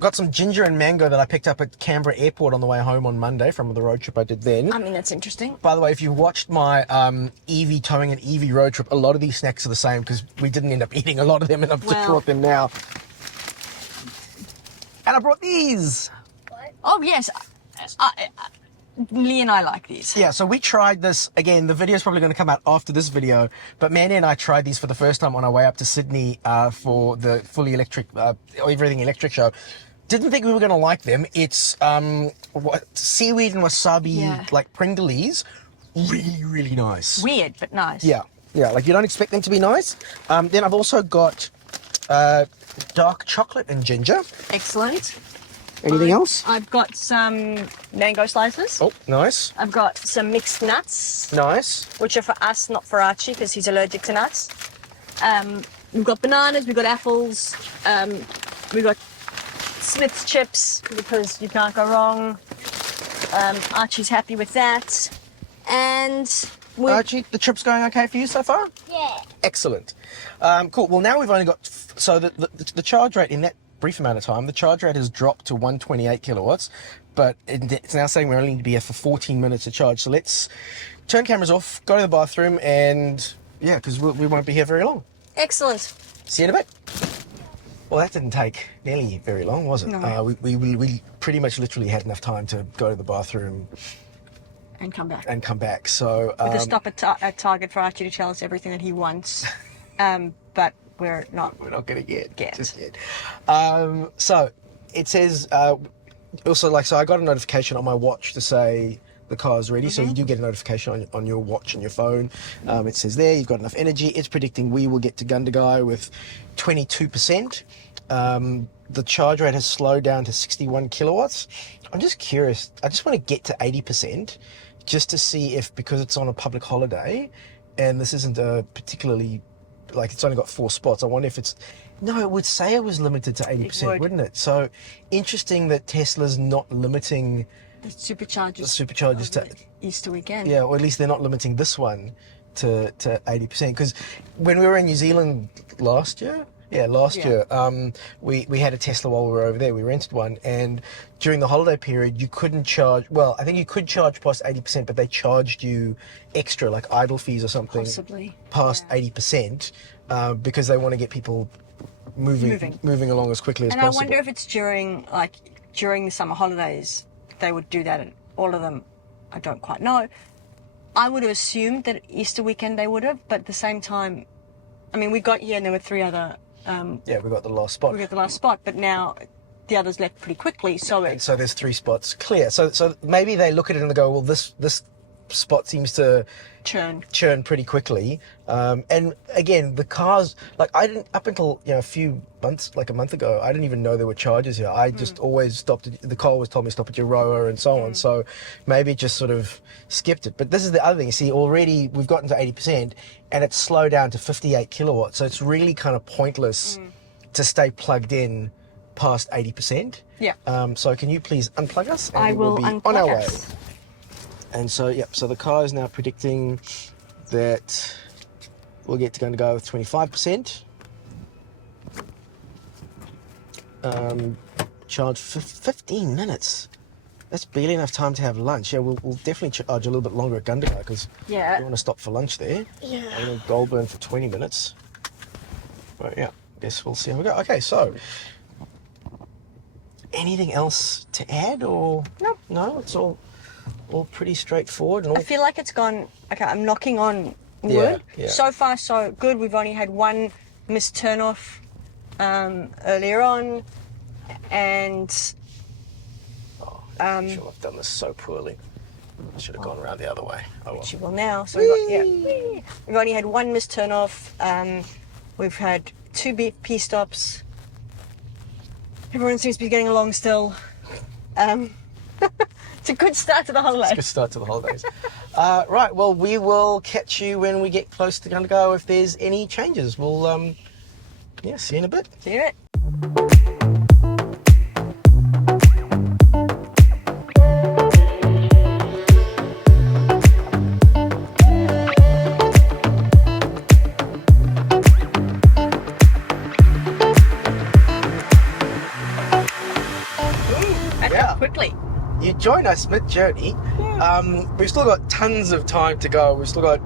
Got some ginger and mango that I picked up at Canberra Airport on the way home on Monday from the road trip I did then. I mean, that's interesting. By the way, if you watched my Evie towing and Evie road trip, a lot of these snacks are the same because we didn't end up eating a lot of them, and I've just brought them now. And I brought these. Oh, yes. Lee and I like these. Yeah, so we tried this. Again, the video is probably going to come out after this video, but Mandy and I tried these for the first time on our way up to Sydney for the fully electric, everything electric show. Didn't think we were going to like them. It's seaweed and wasabi, like Pringles. Really, really nice. Weird, but nice. Yeah, like you don't expect them to be nice. Then I've also got dark chocolate and ginger. Excellent. Anything else? I've got some mango slices. Oh, nice. I've got some mixed nuts. Nice. Which are for us, not for Archie, because he's allergic to nuts. We've got bananas, we've got apples, we've got Smith's chips, because you can't go wrong. Archie's happy with that. And Archie, the trip's going okay for you so far? Yeah. Excellent. Cool. Well, now we've only got... So the charge rate in that brief amount of time, the charge rate has dropped to 128 kilowatts, but it's now saying we only need to be here for 14 minutes to charge. So let's turn cameras off, go to the bathroom, and yeah, because we won't be here very long. excellent. See you in a bit. Well, that didn't take nearly very long, was it? No. We pretty much literally had enough time to go to the bathroom And come back. and come back. So With a stop at Target for Archie to tell us everything that he wants. But we're not going to get Get. just yet. So it says also, like, so I got a notification on my watch to say the car's ready. So you do get a notification on your watch and your phone. It says there you've got enough energy. It's predicting we will get to Gundagai with 22%. The charge rate has slowed down to 61 kilowatts. I'm just curious. I just want to get to 80% just to see if, because it's on a public holiday and this isn't a particularly, like, it's only got 4 spots. I wonder if it's... No, it would say it was limited to 80%, wouldn't it? So interesting that Tesla's not limiting the superchargers. To Easter weekend. Yeah, or at least they're not limiting this one to 80%. Because when we were in New Zealand last year, we had a Tesla while we were over there. We rented one, and during the holiday period, you couldn't charge. Well, I think you could charge past 80%, but they charged you extra, like idle fees or something, Possibly. past 80%, because they want to get people moving along as quickly as And possible. I wonder if it's during the summer holidays they would do that, and all of them, I don't quite know. I would have assumed that Easter weekend they would have, but at the same time, I mean, we got here and there were 3 other. Yeah, we got the last spot. We got the last spot, but now the others left pretty quickly. So And so there's 3 spots clear. So maybe they look at it and they go, well, this spot seems to churn pretty quickly. And again, the cars, like, I didn't, up until a few months, like a month ago, I didn't even know there were chargers here. I just always stopped at, the car always told me to stop at Euroa and so on. So maybe just sort of skipped it. But this is the other thing. See, already we've gotten to 80% and it's slowed down to 58 kilowatts. So it's really kind of pointless to stay plugged in past 80%. Yeah. So can you please unplug us? And I will we'll be unplug on our us. way. And so, so the car is now predicting that we'll get to Gundagai with 25%. Charge for 15 minutes. That's barely enough time to have lunch. Yeah, we'll definitely charge a little bit longer at Gundagai because we want to stop for lunch there. Yeah. And then Goulburn for 20 minutes. But yeah, guess we'll see how we go. Okay, so anything else to add or Nope. No? It's all pretty straightforward. And all... I feel like it's gone. Okay, I'm knocking on wood. Yeah. So far, so good. We've only had one missed turnoff earlier on, and I'm sure I've done this so poorly. I should have gone around the other way. Oh, well. which you will now. So we've only had one missed turnoff. We've had 2 BP stops. Everyone seems to be getting along still. It's a good start to the holidays. Good start to the holidays. Right, well, we will catch you when we get close to Gundagai if there's any changes. We'll, see you in a bit. See you. Quickly. You join us mid-journey. We've still got tons of time to go. We've still got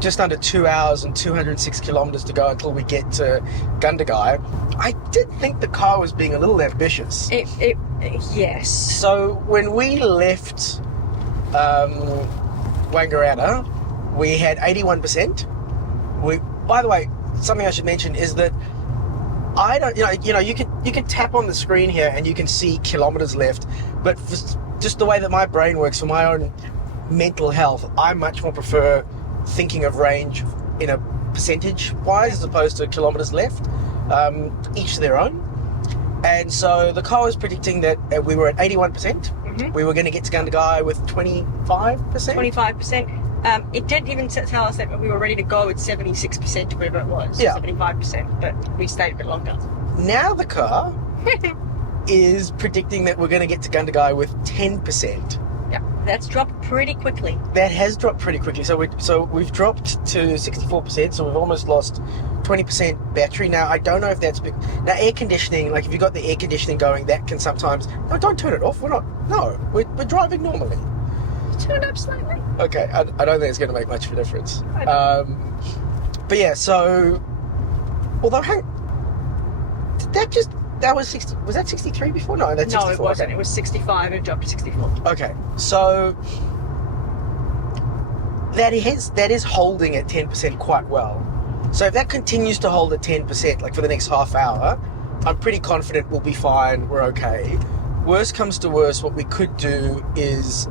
just under 2 hours and 206 kilometres to go until we get to Gundagai. I did think the car was being a little ambitious. Yes. So when we left Wangaratta, we had 81%. By the way, something I should mention is that I don't, you can tap on the screen here and you can see kilometers left, but for just the way that my brain works, for my own mental health, I much more prefer thinking of range in a percentage wise as opposed to kilometers left, each to their own. And so the car was predicting that we were at 81%. Mm-hmm. We were going to get to Gundagai with 25%. 25%. It did even tell us that we were ready to go at 76%, whatever it was. Yeah. 75%, but we stayed a bit longer. Now the car is predicting that we're going to get to Gundagai with 10%. Yeah, that's dropped pretty quickly. That has dropped pretty quickly. So we've dropped to 64%, so we've almost lost 20% battery. Now, I don't know if that's big. Now, air conditioning, like if you've got the air conditioning going, that can sometimes... No, don't turn it off. We're driving normally. Turn it up slightly. Okay, I don't think it's going to make much of a difference. But yeah, so... Although, that was 60... Was that 63 before? No, that's 64. No, it wasn't. Okay. It was 65 and it dropped to 64. Okay, so... That is holding at 10% quite well. So if that continues to hold at 10%, like for the next half hour, I'm pretty confident we'll be fine, we're okay. Worst comes to worst, what we could do is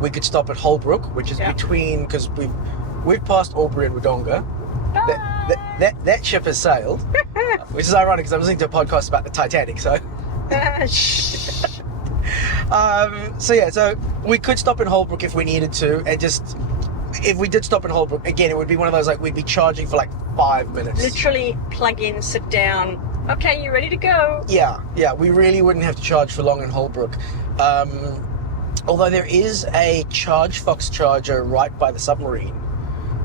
we could stop at Holbrook, which is between, because we've passed Albury and Wodonga. That ship has sailed, which is ironic because I'm listening to a podcast about the Titanic, so... so we could stop in Holbrook if we needed to, and just... If we did stop in Holbrook, again, it would be one of those, like, we'd be charging for, like, 5 minutes. Literally plug in, sit down. Okay, you ready to go? Yeah, we really wouldn't have to charge for long in Holbrook. Although there is a ChargeFox charger right by the submarine.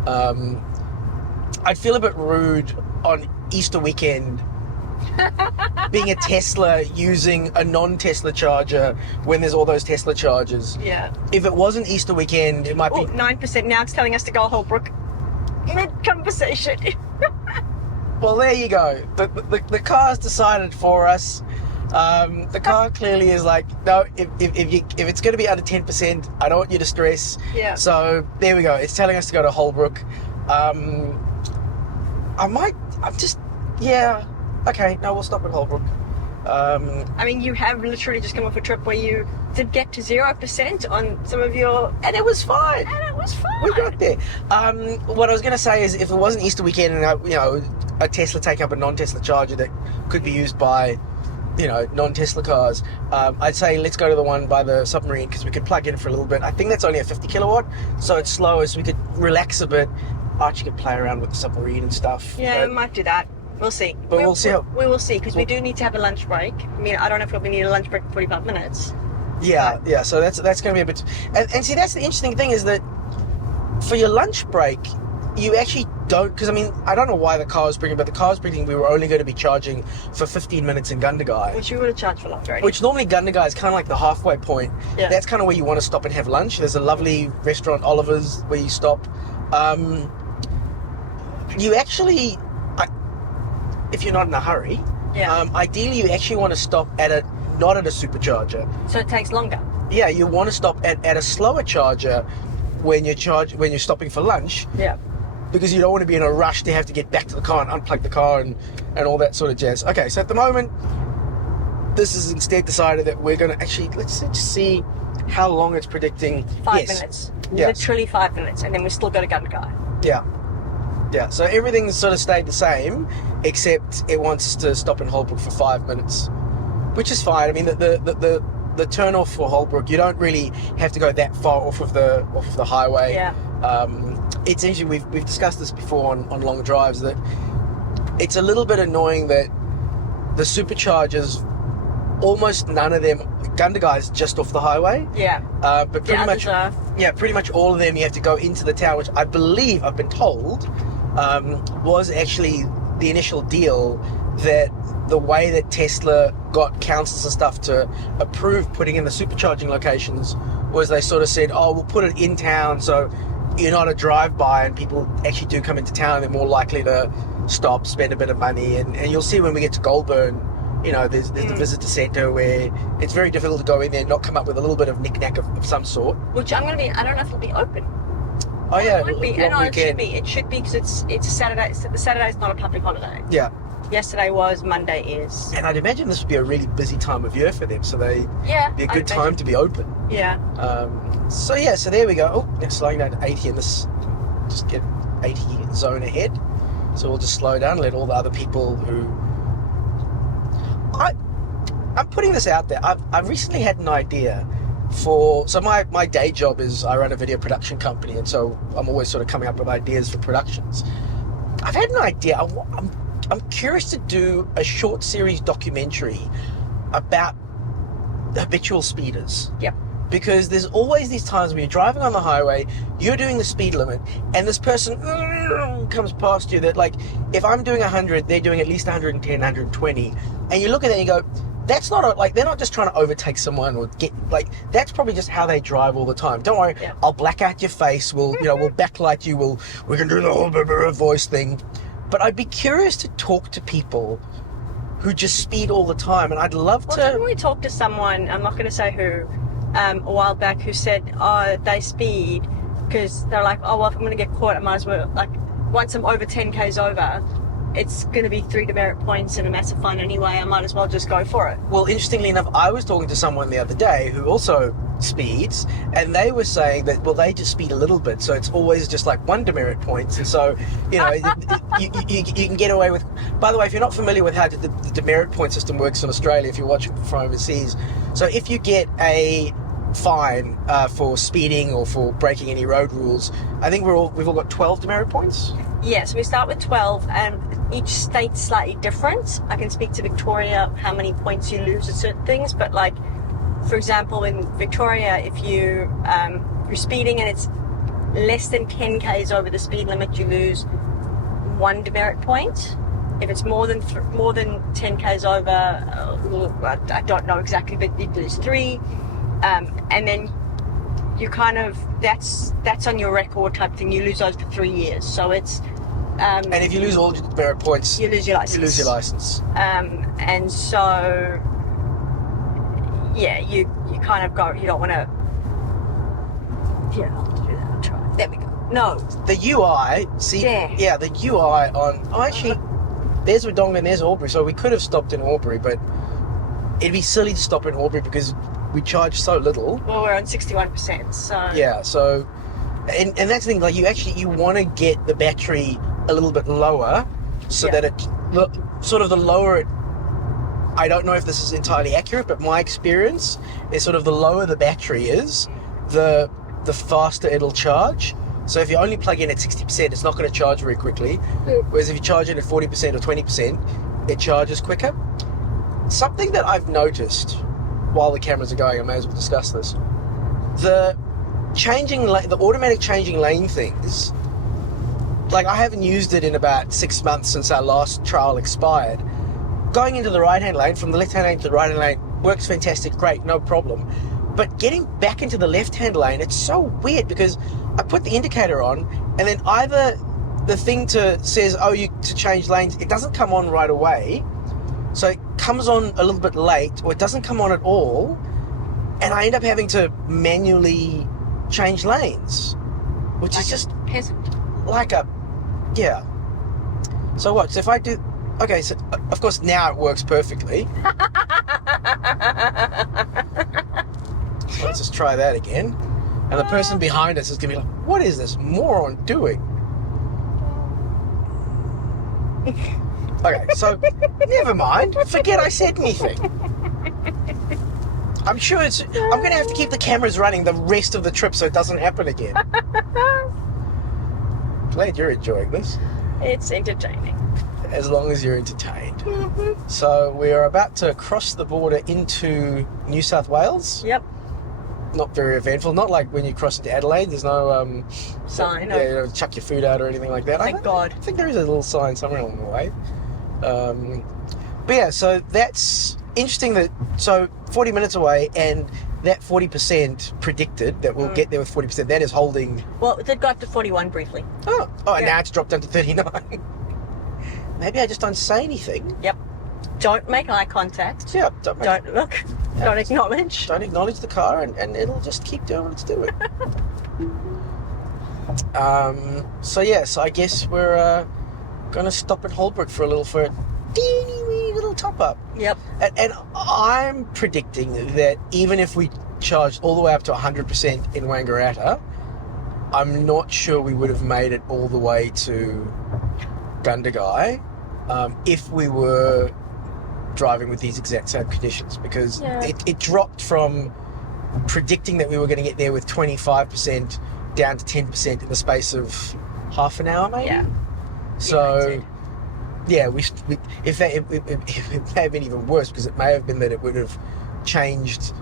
I'd feel a bit rude on Easter weekend being a Tesla using a non-Tesla charger when there's all those Tesla chargers. Yeah. If it wasn't Easter weekend, it might be... 9%. Now it's telling us to go Holbrook. Mid-conversation. Well, there you go. The car's decided for us. The car clearly is like, no, if it's going to be under 10%, I don't want you to stress. Yeah. So there we go. It's telling us to go to Holbrook. Okay, no, we'll stop at Holbrook. I mean, you have literally just come off a trip where you did get to 0% on some of your... And it was fine. We got there. What I was going to say is, if it wasn't Easter weekend and, a Tesla take up a non-Tesla charger that could be used by, non-Tesla cars, I'd say let's go to the one by the submarine because we could plug in for a little bit. I think that's only a 50 kilowatt, so it's slower, so we could relax a bit. Archie could play around with the submarine and stuff. Yeah, we might do that. We'll see. But we'll see. We will see, because we do need to have a lunch break. I mean, I don't know if we need a lunch break for 45 minutes. Yeah, so that's going to be a bit... And see, that's the interesting thing, is that for your lunch break, you actually don't... Because, I mean, I don't know why the car was bringing, but the car was bringing we were only going to be charging for 15 minutes in Gundagai. Which you would have charged for longer, right? Which normally Gundagai is kind of like the halfway point. Yeah. That's kind of where you want to stop and have lunch. There's a lovely restaurant, Oliver's, where you stop. You actually... if you're not in a hurry, ideally you actually want to stop not at a supercharger. So it takes longer. Yeah, you want to stop at a slower charger when you're stopping for lunch. Yeah. Because you don't want to be in a rush to have to get back to the car and unplug the car and all that sort of jazz. Okay, so at the moment, this is instead decided that we're going to actually, let's just see how long it's predicting. 5 minutes. Yeah. Literally 5 minutes, and then we still got to Gundagai. Yeah, so everything's sort of stayed the same, except it wants us to stop in Holbrook for 5 minutes, which is fine. I mean, the the turn off for Holbrook, you don't really have to go that far off of the highway. Yeah. It's interesting. We've discussed this before on long drives, that it's a little bit annoying that the superchargers, almost none of them. Gundagai's just off the highway. Yeah. But pretty much, are. pretty much all of them you have to go into the town, which I believe I've been told was actually the initial deal, that the way that Tesla got councils and stuff to approve putting in the supercharging locations was they sort of said, oh, we'll put it in town so you're not a drive-by and people actually do come into town and they're more likely to stop, spend a bit of money. And you'll see when we get to Goulburn, you know, there's the visitor centre where it's very difficult to go in there and not come up with a little bit of knick-knack of some sort. Which I don't know if it'll be open. Oh yeah, It won't be. long No, it should weekend. be. It should be, because it's a Saturday. Saturday's not a public holiday. Yeah. Yesterday was, Monday is. And I'd imagine this would be a really busy time of year for them, so they'd be a good time to be open. Yeah. So there we go. Oh, they're slowing down to 80 in this, just get 80 zone ahead. So we'll just slow down, let all the other people who... I'm putting this out there. I've recently had an idea for... So my day job is I run a video production company, and so I'm always sort of coming up with ideas for productions. I've had an idea. I'm curious to do a short series documentary about habitual speeders. Yep. Because there's always these times when you're driving on the highway, you're doing the speed limit, and this person comes past you that, like, if I'm doing 100, they're doing at least 110, 120, and you look at it and you go, that's not like, they're not just trying to overtake someone or get, like, that's probably just how they drive all the time. Don't worry, Yeah. I'll black out your face, we'll backlight you, we can do the whole voice thing. But I'd be curious to talk to people who just speed all the time, and I'd love to... Didn't we talk to someone, I'm not going to say who, a while back, who said, oh, they speed because they're like, oh, well, if I'm going to get caught, I might as well, like, once I'm over 10 k's over, it's going to be 3 demerit points and a massive fine anyway, I might as well just go for it. Well, interestingly enough, I was talking to someone the other day who also speeds, and they were saying that, well, they just speed a little bit, so it's always just like 1 demerit points, and so, you know, you can get away with... By the way, if you're not familiar with how the demerit point system works in Australia, if you're watching from overseas, so if you get a fine for speeding or for breaking any road rules, I think we've all got 12 demerit points. Yes, we start with 12, and each state's slightly different. I can speak to Victoria how many points you lose at certain things, but, like, for example, in Victoria, if you're speeding and it's less than 10 k's over the speed limit, you lose 1 demerit point. If it's more than 10 k's over, I don't know exactly, but you lose 3. And then you kind of, that's on your record type thing. You lose those for 3 years. So it's... and if you lose all your demerit points, you lose your license. You lose your license. And so, yeah, you kind of go, you don't want to... Yeah, I'll do that. I'll try. There we go. No. The UI, see, There. yeah, the UI on... Oh, actually, there's Wodonga and there's Albury, so we could have stopped in Albury, but it'd be silly to stop in Albury because we charge so little. Well, we're on 61%, so... Yeah, so... And that's the thing, like, you want to get the battery a little bit lower so that it... Sort of the lower it... I don't know if this is entirely accurate, but my experience is sort of the lower the battery is, the faster it'll charge. So if you only plug in at 60%, it's not going to charge very quickly. Whereas if you charge it at 40% or 20%, it charges quicker. Something that I've noticed while the cameras are going, I may as well discuss this. The automatic changing lane things, like, I haven't used it in about 6 months since our last trial expired. Going into the right-hand lane, from the left-hand lane to the right-hand lane, works fantastic, great, no problem. But getting back into the left-hand lane, it's so weird because I put the indicator on, and then either the thing says, oh, you to change lanes, it doesn't come on right away, so it comes on a little bit late, or it doesn't come on at all, and I end up having to manually change lanes, which is just like a... Yeah. So what? So if I do... Okay, so of course now it works perfectly. So let's just try that again. And the person behind us is going to be like, what is this moron doing? Okay, so never mind. Forget I said anything. I'm sure it's... I'm going to have to keep the cameras running the rest of the trip so it doesn't happen again. Glad you're enjoying this. It's entertaining. As long as you're entertained. So we're about to cross the border into New South Wales. Yep. Not very eventful. Not like when you cross into Adelaide. There's no Sign. Yeah, you don't chuck your food out or anything like that. Thank God. I think there is a little sign somewhere along the way. But yeah, so that's interesting. That so 40 minutes away, and that 40% predicted that we'll get there with 40%. That is holding. Well, it got to 41 briefly. Oh, and Yeah. now it's dropped down to 39. Maybe I just don't say anything. Yep. Don't make eye contact. Yeah, don't Look. Don't acknowledge. Don't acknowledge the car, and it'll just keep doing what it's doing. So I guess we're gonna stop at Holbrook for a teeny wee little top up. Yep. And I'm predicting that even if we charged all the way up to 100% in Wangaratta, I'm not sure we would have made it all the way to Gundagai if we were driving with these exact same conditions, because it dropped from predicting that we were going to get there with 25% down to 10% in the space of half an hour, maybe. Yeah. So, yeah, it may have been even worse, because it may have been that it would have changed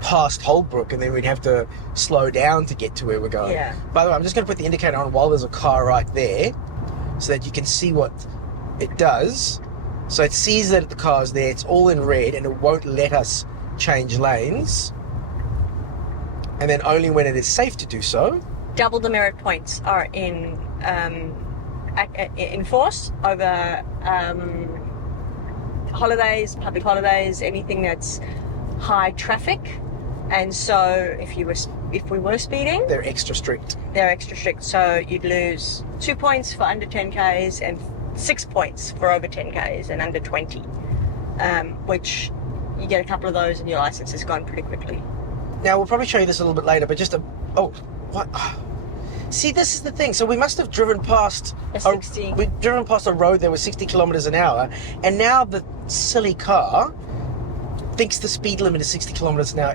past Holbrook, and then we'd have to slow down to get to where we're going. Yeah. By the way, I'm just going to put the indicator on while there's a car right there, so that you can see what it does. So it sees that the car's there, it's all in red, and it won't let us change lanes. And then only when it is safe to do so. Double demerit points are in force over holidays, public holidays, anything that's high traffic. And so if we were speeding, they're extra strict. So you'd lose 2 points for under 10Ks and 6 points for over 10Ks and under 20, which you get a couple of those and your license is gone pretty quickly. Now, we'll probably show you this a little bit later, but what? See, this is the thing. So we must have driven past we've driven past a road that was 60 kilometers an hour, and now the silly car thinks the speed limit is 60 kilometers an hour.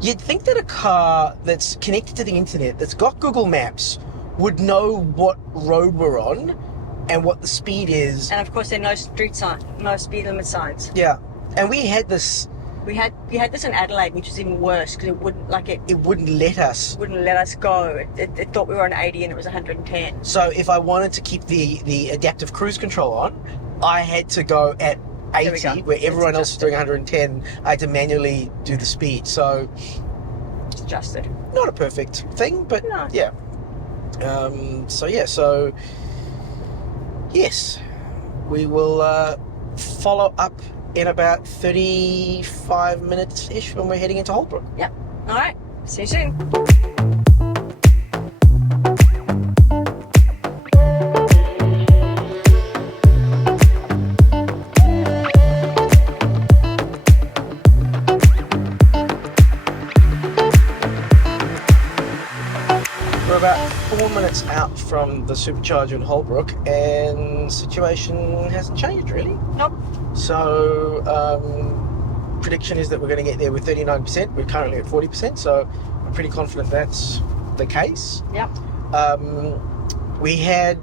You'd think that a car that's connected to the internet, that's got Google Maps, would know what road we're on and what the speed is. And of course, there are no speed limit signs. Yeah, and we had this. We had this in Adelaide, which was even worse, because it wouldn't let us. Wouldn't let us go. It thought we were on 80 and it was 110. So if I wanted to keep the adaptive cruise control on, I had to go at 80, where everyone else was doing 110. I had to manually do the speed. So it's adjusted. Not a perfect thing, but no. Yeah. So yes, we will follow up in about 35 minutes-ish when we're heading into Holbrook. Yep. All right. See you soon. We're about 4 minutes out from the supercharger in Holbrook, and situation hasn't changed really. Nope. So prediction is that we're going to get there with 39%. We're currently at 40%, so I'm pretty confident that's the case. Yep. We had,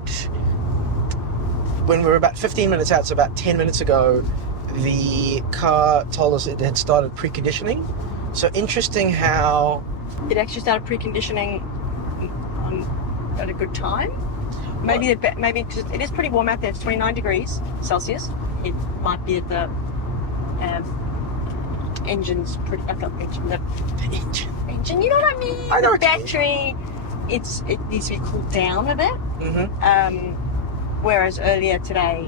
when we were about 15 minutes out, so about 10 minutes ago, the car told us it had started preconditioning. So interesting how it actually started preconditioning at a good time. Maybe because it is pretty warm out there. It's 29 degrees Celsius. It might be at the engine's pretty. The engine. You know what I mean? I know the battery. It needs to be cooled down a bit. Mm-hmm. Whereas earlier today,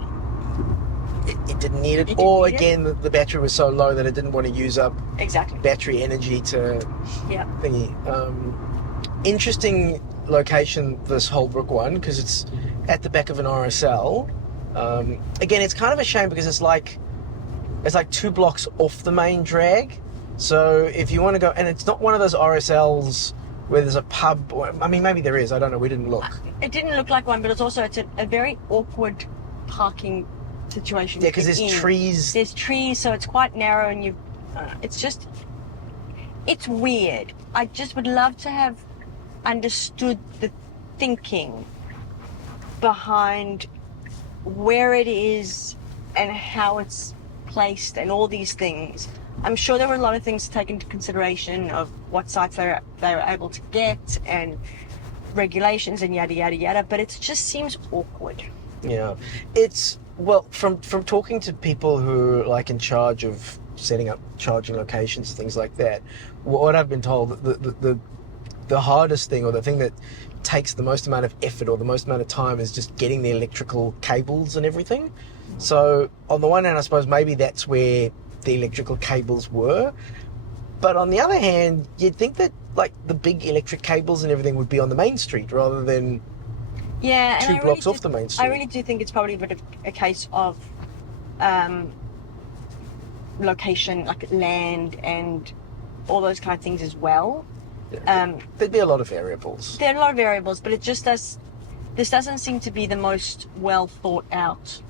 it didn't need it. Or again, the battery was so low that it didn't want to use up battery energy to thingy. Interesting location, this Holbrook one, because it's at the back of an RSL. Again, it's kind of a shame because it's like 2 blocks off the main drag. So if you want to go, and it's not one of those RSLs where there's a pub, I mean, maybe there is, I don't know, we didn't look. It didn't look like one, but it's a very awkward parking situation. Yeah, because there's trees. There's trees, so it's quite narrow, and it's just it's weird. I just would love to have understood the thinking behind where it is and how it's placed and all these things. I'm sure there were a lot of things to take into consideration of what sites they were able to get and regulations and yada yada yada, but it just seems awkward. Yeah, it's, well, from talking to people who are like in charge of setting up charging locations, things like that, what I've been told, the hardest thing, or the thing that takes the most amount of effort or the most amount of time, is just getting the electrical cables and everything. So on the one hand, I suppose maybe that's where the electrical cables were, but on the other hand, you'd think that like the big electric cables and everything would be on the main street rather than two blocks off the main street. I really do think it's probably a bit of a case of location, like land and all those kind of things as well. Yeah, there'd be a lot of variables. There are a lot of variables, but it just does. This doesn't seem to be the most well thought out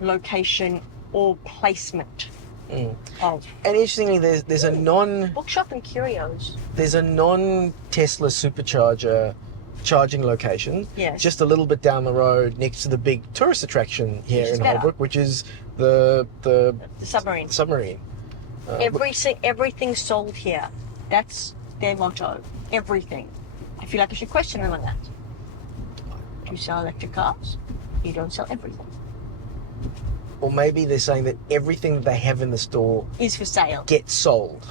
location or placement of. And interestingly, there's a bookshop and curios. There's a non-Tesla supercharger charging location, yes, just a little bit down the road next to the big tourist attraction here in Holbrook, which is the submarine. Everything's sold here. That's their motto. Everything. I feel like I should question them on that. Do you sell electric cars? You don't sell everything. Or maybe they're saying that everything that they have in the store is for sale, gets sold.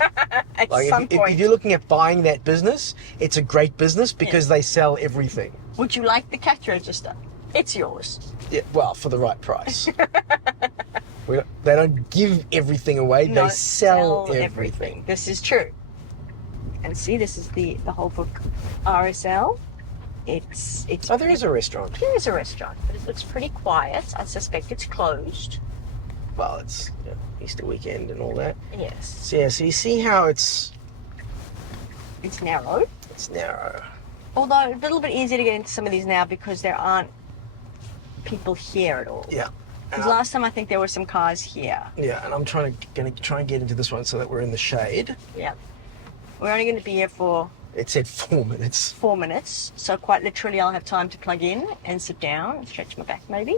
At like some point. If you're looking at buying that business, it's a great business because they sell everything. Would you like the cash register? It's yours. Yeah, well, for the right price. They don't give everything away. No, they sell everything. This is true. And see, this is the Holbrook RSL. It's there is a restaurant. There is a restaurant, but it looks pretty quiet. I suspect it's closed. Well, it's Easter weekend and all that. Yes. So yeah, so you see how it's narrow. It's narrow. Although a little bit easier to get into some of these now because there aren't people here at all. Yeah. Because last time I think there were some cars here. Yeah, and I'm gonna try and get into this one so that we're in the shade. Yeah. We're only going to be here for... It said 4 minutes. 4 minutes. So quite literally I'll have time to plug in and sit down and stretch my back maybe.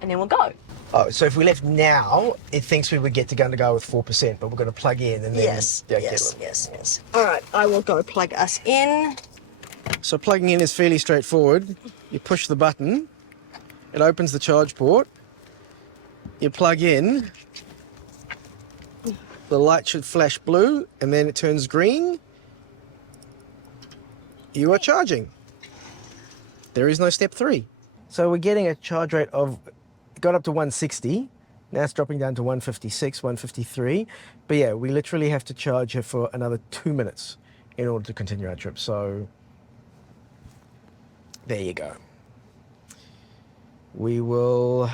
And then we'll go. Oh, so if we left now, it thinks we would get to Gundagai with 4%, but we're going to plug in and then... Yes. All right, I will go plug us in. So plugging in is fairly straightforward. You push the button, it opens the charge port, you plug in, the light should flash blue, and then it turns green. You are charging. There is no step 3. So we're getting a charge rate of, got up to 160. Now it's dropping down to 156, 153. But yeah, we literally have to charge here for another 2 minutes in order to continue our trip. So there you go. We will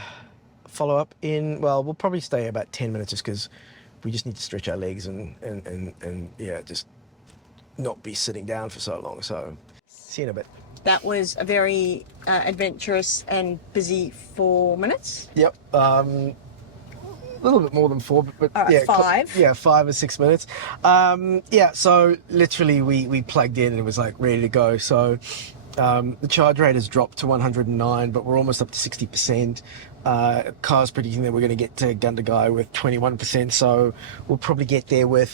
follow up in, well, we'll probably stay about 10 minutes just because we just need to stretch our legs and yeah, just not be sitting down for so long. So see you in a bit. That was a very adventurous and busy 4 minutes. Yep. A little bit more than 4, but yeah, 5. Yeah, 5 or 6 minutes. Yeah, so literally we plugged in and it was like ready to go. So the charge rate has dropped to 109, but we're almost up to 60%. Car's predicting that we're going to get to Gundagai with 21%, so we'll probably get there with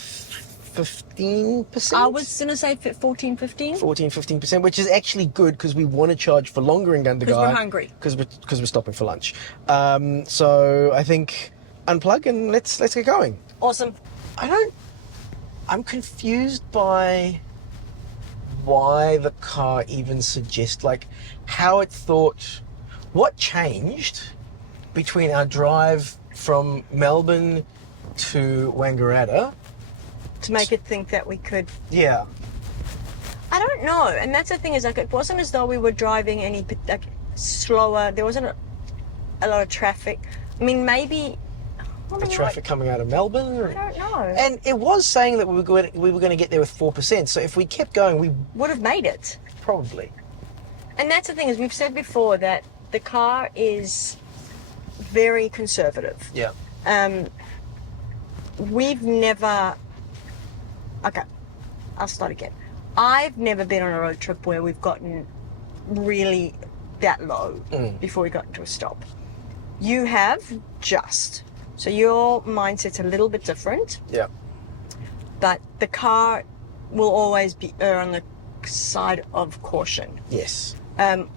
15%. I was going to say 14, 15. 14, 15%, which is actually good because we want to charge for longer in Gundagai. Because we're hungry. Because we're stopping for lunch. So I think unplug and let's get going. Awesome. I'm confused by why the car even suggests, like, how it thought, what changed between our drive from Melbourne to Wangaratta to make it think that we could. Yeah. I don't know, and that's the thing is, like, it wasn't as though we were driving any like slower. There wasn't a lot of traffic. I mean, maybe. The traffic coming out of Melbourne? I don't know. And it was saying that we were going to get there with 4%. So if we kept going, we would have made it. Probably. And that's the thing is, we've said before that the car is very conservative. Yeah. We've never Okay, I'll start again. I've never been on a road trip where we've gotten really that low before we got into a stop. You have just. So your mindset's a little bit different. Yeah. But the car will always be on the side of caution. Yes.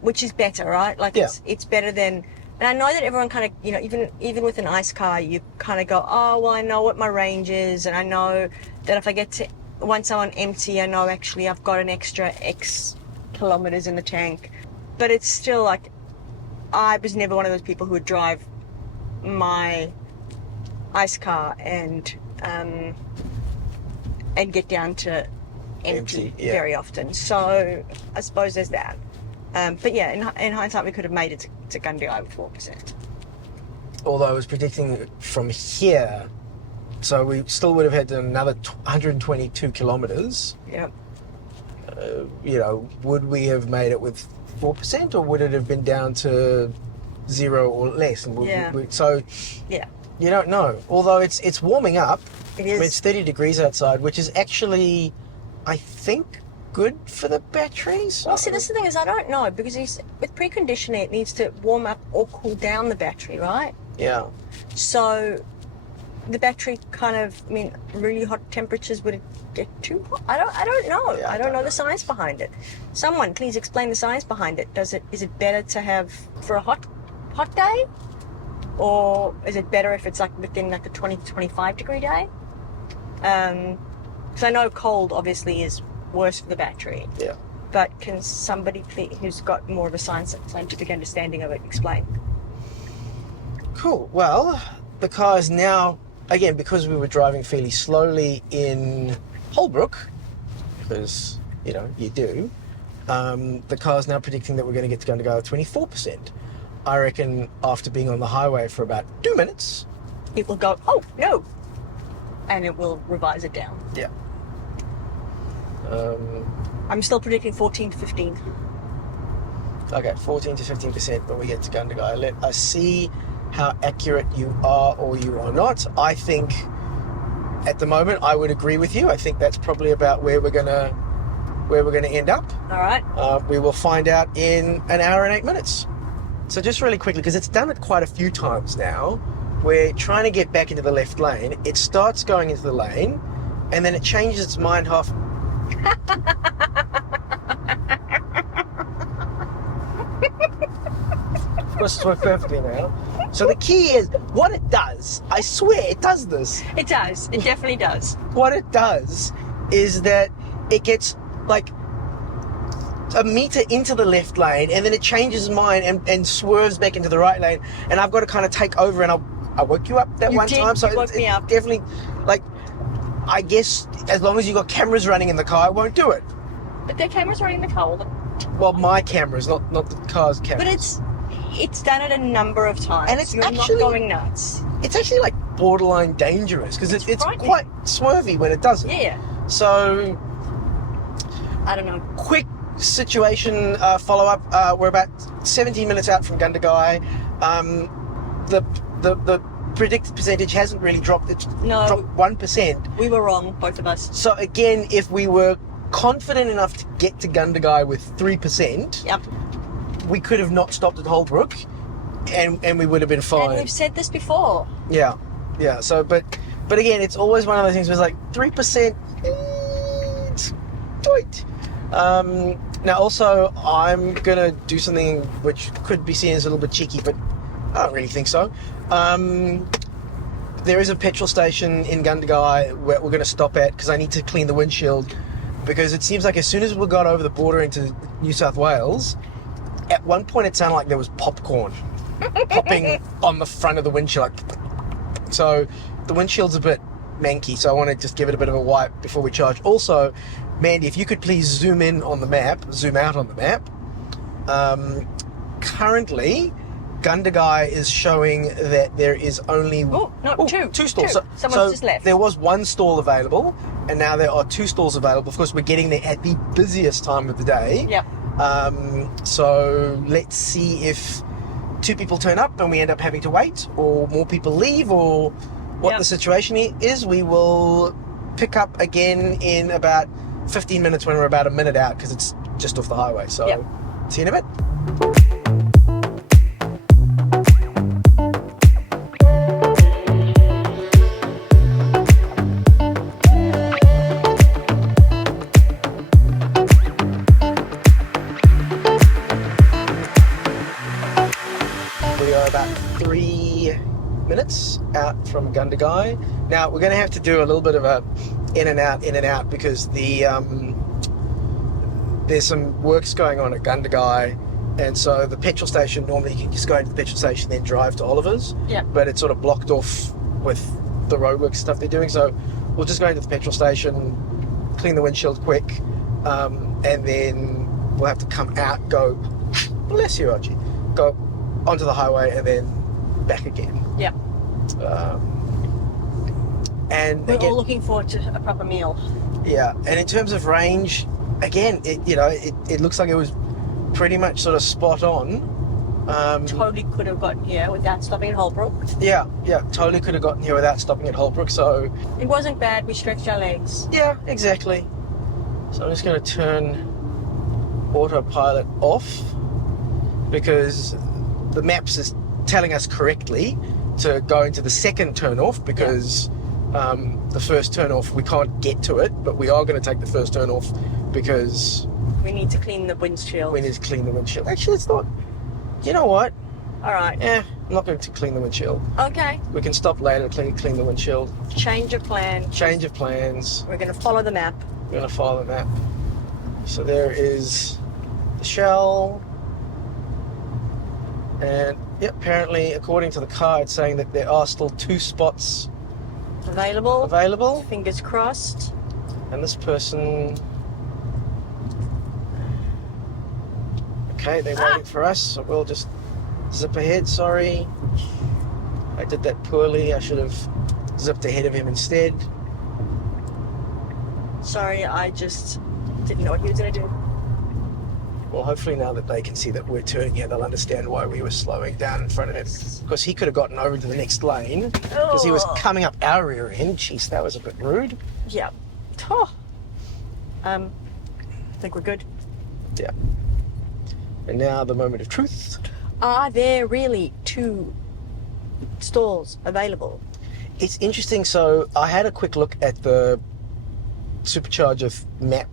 Which is better, right? Like it's better than. And I know that everyone kind of, even with an ICE car, you kind of go, oh, well, I know what my range is, and I know that if I get to once I'm on empty, I know actually I've got an extra X kilometers in the tank. But it's still like, I was never one of those people who would drive my ICE car and get down to empty very often. So I suppose there's that. But yeah, in hindsight, we could have made it to Gundagai with 4%. Although I was predicting from here, so we still would have had another 122 kilometres. Yep. Would we have made it with 4%, or would it have been down to 0 or less? And you don't know. Although it's warming up. It is. I mean, it's 30 degrees outside, which is actually, I think, good for the batteries. Well, see, this is the thing is I don't know, because with preconditioning it needs to warm up or cool down the battery, right? Yeah. So the battery kind of, really hot temperatures, would it get too hot? I don't know. Yeah, I don't know the science behind it. Someone please explain the science behind it. Is it better to have for a hot day, or is it better if it's like within like the 20 to 25 degree day? Because I know cold obviously is worse for the battery. Yeah. But can somebody who's got more of a scientific understanding of it explain? Cool. Well, the car is now, again, because we were driving fairly slowly in Holbrook, because, you do, the car's now predicting that we're going to get to Gundagai with 24%. I reckon after being on the highway for about 2 minutes, it will go, oh, no, and it will revise it down. Yeah. I'm still predicting 14 to 15. Okay, 14 to 15% when we get to Gundagai. Let us see how accurate you are or you are not. I think at the moment I would agree with you. I think that's probably about where we're gonna end up. All right. We will find out in an hour and 8 minutes. So just really quickly, because it's done it quite a few times now, we're trying to get back into the left lane. It starts going into the lane, and then it changes its mind half. Of course, it's worked perfectly now. So the key is, what it does, I swear it does this. It does. It definitely does. What it does is that it gets like a metre into the left lane, and then it changes mind and swerves back into the right lane, and I've got to kind of take over, and I woke you up that You one did. time, so You woke me up. Definitely, like, I guess as long as you got cameras running in the car, it won't do it. But the camera's running in the car all the time. Well, my cameras, not the car's cameras. But it's done it a number of times. And it's You're actually- not going nuts. It's actually like borderline dangerous, because it's frightening. quite swervy when it does it. Yeah. So, I don't know. quick situation follow-up. We're about 17 minutes out from Gundagai. The predicted percentage hasn't really dropped. It's No. dropped 1%. We were wrong, both of us. So again, if we were confident enough to get to Gundagai with 3%, Yep. we could have not stopped at Holbrook, and we would have been fine. And we've said this before. Yeah. So, but again, it's always one of those things where it's like 3%. Do it. Now, also, I'm gonna do something which could be seen as a little bit cheeky, but I don't really think so. There is a petrol station in Gundagai where we're going to stop at, because I need to clean the windshield, because it seems like as soon as we got over the border into New South Wales, at one point it sounded like there was popcorn popping on the front of the windshield. So the windshield's a bit manky, so I want to just give it a bit of a wipe before we charge. Also, Mandy, if you could please zoom out on the map. Currently, Gundagai is showing that there is only two stalls. Someone's just left. There was one stall available, and now there are 2 stalls available. Of course, we're getting there at the busiest time of the day. Yep. So let's see if 2 people turn up and we end up having to wait, or more people leave, or what the situation is. We will pick up again in about 15 minutes when we're about a minute out, because it's just off the highway. So, Yep. see you in a bit. We are about 3 minutes out from Gundagai. Now we're going to have to do a little bit of a in and out, because there's some works going on at Gundagai, and so the petrol station, normally you can just go into the petrol station then drive to Oliver's. Yeah. But it's sort of blocked off with the roadworks stuff they're doing, so we'll just go into the petrol station, clean the windshield quick, and then we'll have to come out, go, bless you, Archie, go onto the highway and then back again. Yeah. And We're again, all looking forward to a proper meal. yeah, and in terms of range, again, it looks like it was pretty much sort of spot on. Totally could have gotten here without stopping at Holbrook. Yeah, totally could have gotten here without stopping at Holbrook. So It wasn't bad. We stretched our legs. yeah, exactly. So I'm just going to turn Autopilot off, because the maps is telling us correctly to go into the second turn off, because the first turn off we can't get to it, but we are going to take the first turn off because We need to clean the windshield. we need to clean the windshield. Actually, it's not. You know what? All right. I'm not going to clean the windshield. Okay. We can stop later to clean the windshield. Change of plan. Change of plans. We're going to follow the map. We're going to follow the map. So there is the shell. And yep, apparently, according to the car, it's saying that there are still 2 spots available. Fingers crossed. And this person... Okay, they're waiting for us, so we'll just zip ahead. Sorry. I did that poorly. I should have zipped ahead of him instead. Sorry, I just didn't know what he was going to do. Well, hopefully now that they can see that we're turning here, they'll understand why we were slowing down in front of him. Because he could have gotten over to the next lane, because he was coming up our rear end. Jeez, that was a bit rude. Yeah. Oh. I think we're good. Yeah. And now the moment of truth. Are there really 2 stalls available? It's interesting. So I had a quick look at the supercharger map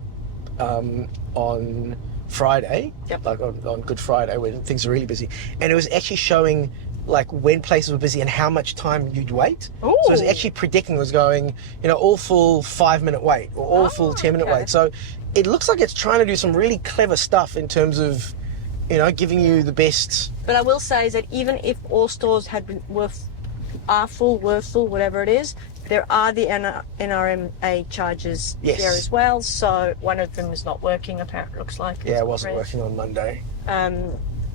on Friday, Yep. like on Good Friday, when things are really busy, and it was actually showing like when places were busy and how much time you'd wait. Ooh. So it was actually predicting, it was going, all full 5-minute wait or all full 10-minute okay. wait. So it looks like it's trying to do some really clever stuff in terms of, giving you the best. But I will say is that even if all stores were full, whatever it is, there are the NRMA charges Yes. there as well. So one of them is not working, apparently, looks like. Yeah, it wasn't working on Monday.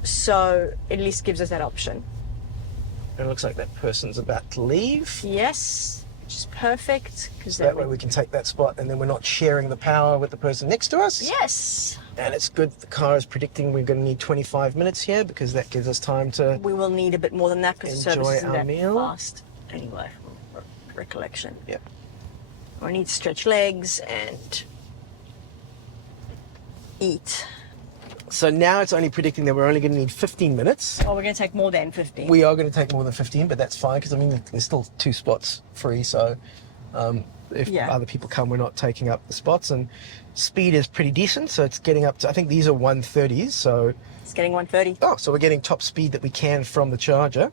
So it at least gives us that option. It looks like that person's about to leave. Yes, which is perfect. So that way we can take that spot, and then we're not sharing the power with the person next to us. Yes. And it's good the car is predicting we're going to need 25 minutes here, because that gives us time to We will need a bit more than that because the enjoy service isn't our that meal. fast. Anyway, from recollection. Yep. I need to stretch legs and eat. So now it's only predicting that we're only going to need 15 minutes. Oh, we're going to take more than 15. We are going to take more than 15, but that's fine, because there's still 2 spots free, so if other people come, we're not taking up the spots. And speed is pretty decent, so it's getting up to, I think these are 130s, so It's getting 130. so we're getting top speed that we can from the charger.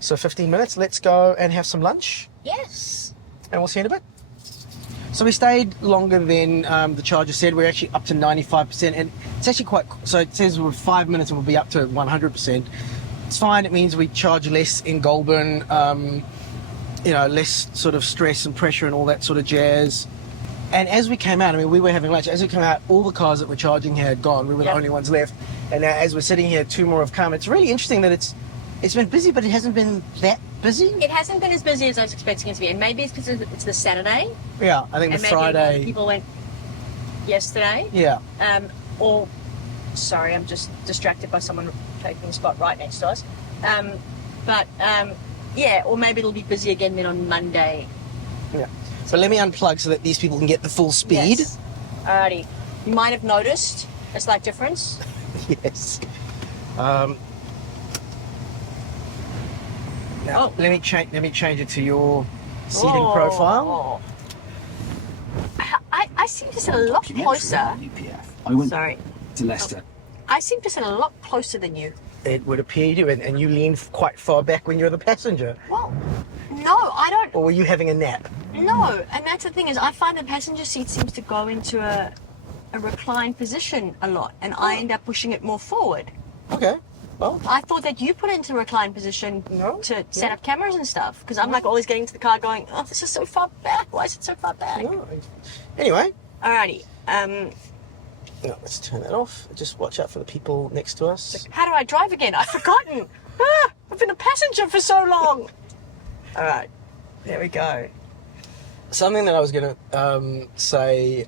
So 15 minutes, let's go and have some lunch, Yes. and we'll see you in a bit. So we stayed longer than the charger said. We're actually up to 95%, and it's actually quite, so it says we're 5 minutes and we'll be up to 100%. It's fine. It means we charge less in Goulburn, less sort of stress and pressure and all that sort of jazz. And as we came out, we were having lunch. As we came out, all the cars that were charging here had gone. We were the only ones left. And now as we're sitting here, 2 more have come. It's really interesting that it's been busy, but it hasn't been that busy. It hasn't been as busy as I was expecting it to be, and maybe it's because it's the Saturday, Yeah, I think and the maybe Friday. people went yesterday. Yeah. Or, sorry, I'm just distracted by someone taking the spot right next to us. Or maybe it'll be busy again then on Monday. Yeah. But let me unplug so that these people can get the full speed. Yes. Alrighty. You might have noticed a slight difference. Yes. Now, let me change it to your seating profile. I seem to sit a lot closer. UPF. I went Sorry. to Leicester. I seem to sit a lot closer than you. It would appear you do, and you lean quite far back when you're the passenger. Well, no, I don't. Or were you having a nap? No, and that's the thing is, I find the passenger seat seems to go into a reclined position a lot, and I end up pushing it more forward. Okay. Well, I thought that you put it into a reclined position No, to set up cameras and stuff, because I'm like always getting to the car going, oh, this is so far back. Why is it so far back? no. Anyway. Alrighty. No, let's turn that off. Just watch out for the people next to us. How do I drive again? I've forgotten. I've been a passenger for so long. All right, there we go. Something that I was going to say,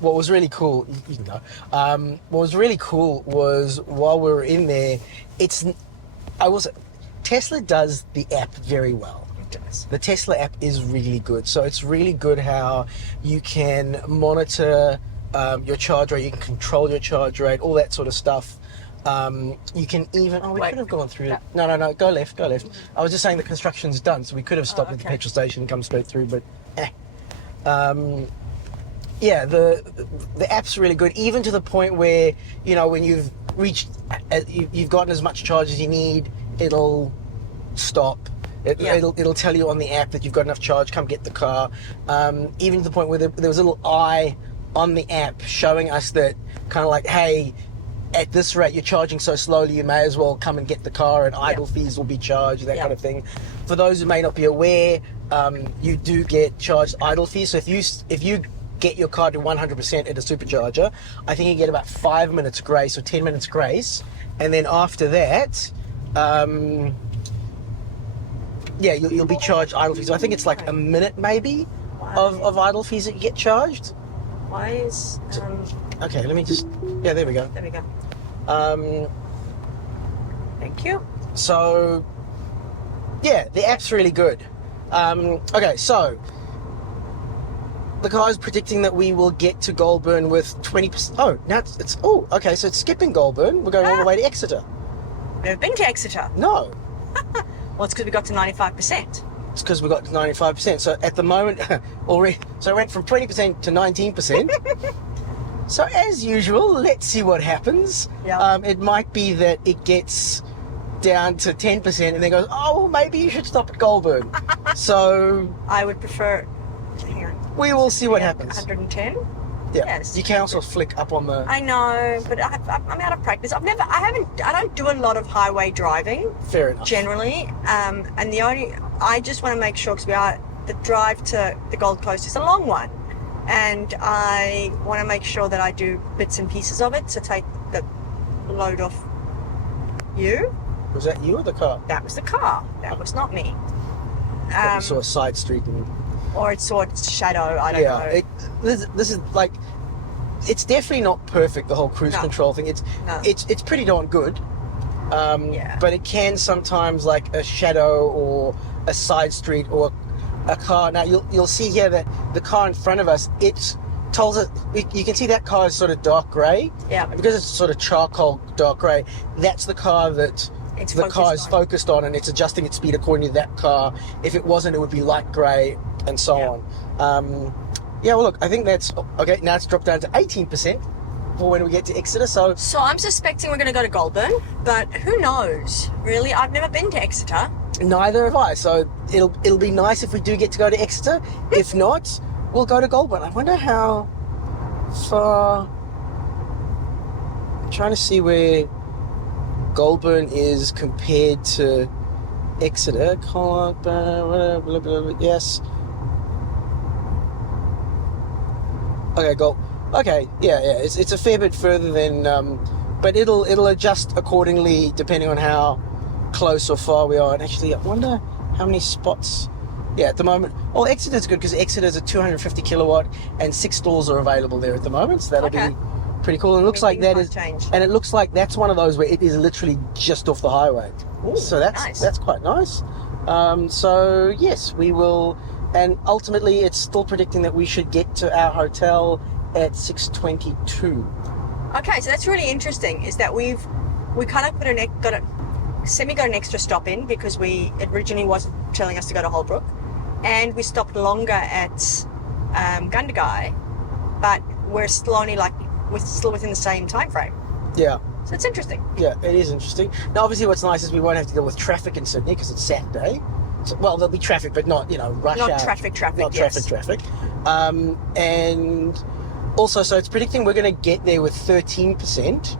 what was really cool, you can go. What was really cool was while we were in there, Tesla does the app very well. It does. The Tesla app is really good. So it's really good how you can monitor your charge rate, you can control your charge rate, all that sort of stuff. You can even, we Wait. could have gone through. No, go left. I was just saying the construction's done, so we could have stopped at the okay. petrol station and come straight through, but yeah, the app's really good, even to the point where, you know, when you've reached, you've gotten as much charge as you need, it'll stop. It'll tell you on the app that you've got enough charge, come get the car. Even to the point where there was a little eye on the app showing us that kind of like, hey, at this rate you're charging so slowly, you may as well come and get the car, and idle fees will be charged, that kind of thing. For those who may not be aware, you do get charged idle fees. So if you get your car to 100% at a supercharger, I think you get about 5 minutes grace or 10 minutes grace, and then after that, you'll be charged idle fees. So I think it's like a minute maybe of idle fees that you get charged. Why is Okay, let me just, there we go. there we go. Thank you. So the app's really good. Okay, so the guy's predicting that we will get to Goulburn with 20%. Oh, now okay, so it's skipping Goulburn. We're going all the way to Exeter. Never been to Exeter. No, Well, it's because we got to 95%. it's because we got to 95%. So at the moment, already, so it went from 20% to 19%. So as usual, let's see what happens. Yeah. It might be that it gets down to 10% and then goes, oh, well, maybe you should stop at Goulburn. So I would prefer. Hang on. we will see what happens. 110. Yeah. Yes. You can also flick up on the. I know, but I'm out of practice. I don't do a lot of highway driving Fair enough. generally, and I just want to make sure, because the drive to the Gold Coast is a long one, and I want to make sure that I do bits and pieces of it to take the load off you. Was that you or the car? That was the car. That was not me. You saw a side street and. Or it saw its shadow. I don't know. This is like, it's definitely not perfect. The whole cruise control thing. It's pretty darn good. But it can sometimes, like a shadow or a side street or a car. Now you'll see here that the car in front of us, it tells us, you can see that car is sort of dark grey. Yeah. Because it's sort of charcoal dark grey. That's the car that the car is focused on, and it's adjusting its speed according to that car. If it wasn't, it would be light grey and so on. Well, look, I think that's okay. Now it's dropped down to 18% for when we get to Exeter. So I'm suspecting we're going to go to Goulburn, but who knows? Really, I've never been to Exeter. neither have I. So it'll be nice if we do get to go to Exeter. If not, we'll go to Goulburn. I wonder how far. I'm trying to see where Goulburn is compared to Exeter. Yes. Okay, Okay, yeah. It's a fair bit further than, but it'll adjust accordingly depending on how close or far we are. And actually, I wonder how many spots. Yeah, at the moment. Oh, Exeter's good because Exeter's a 250 kilowatt and 6 stalls are available there at the moment. So that'll be pretty cool. And it looks like that is, and it looks like that's one of those where it is literally just off the highway. Ooh, so that's quite nice. So yes, we will And ultimately, it's still predicting that we should get to our hotel at 6:22. Okay, so that's really interesting. Is that we kind of got an extra stop in because we originally was telling us to go to Holbrook, and we stopped longer at Gundagai, but we're still within the same time frame. Yeah. So it's interesting. Yeah, it is interesting. Now, obviously, what's nice is we won't have to deal with traffic in Sydney because it's Saturday. So, well, there'll be traffic, but not, rush hour. Not traffic. Not Yes. traffic. And also, so it's predicting we're going to get there with 13%.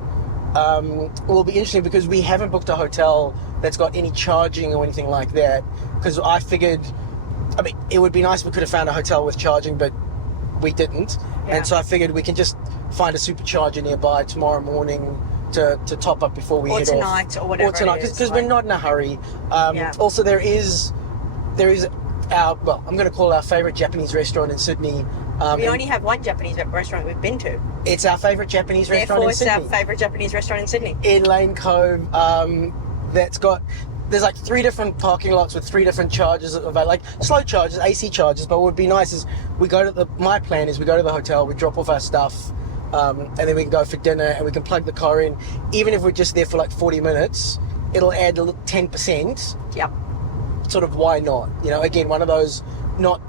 It will be interesting because we haven't booked a hotel that's got any charging or anything like that. Because I figured, it would be nice if we could have found a hotel with charging, but we didn't. Yeah. And so I figured we can just find a supercharger nearby tomorrow morning to top up before we head off. Or tonight, or whatever. Or tonight, because we're not in a hurry. Yeah. Also, there is I'm going to call our favourite Japanese restaurant in Sydney. We only have one Japanese restaurant we've been to. It's our favourite Japanese restaurant Therefore, in Sydney. it's our favourite Japanese restaurant in Sydney. In Lane Cove. There's like 3 different parking lots with 3 different charges, like slow charges, AC charges. But what would be nice is my plan is we go to the hotel, we drop off our stuff, and then we can go for dinner and we can plug the car in. Even if we're just there for like 40 minutes, it'll add a little 10%. Yep. Sort of, why not? Again, one of those not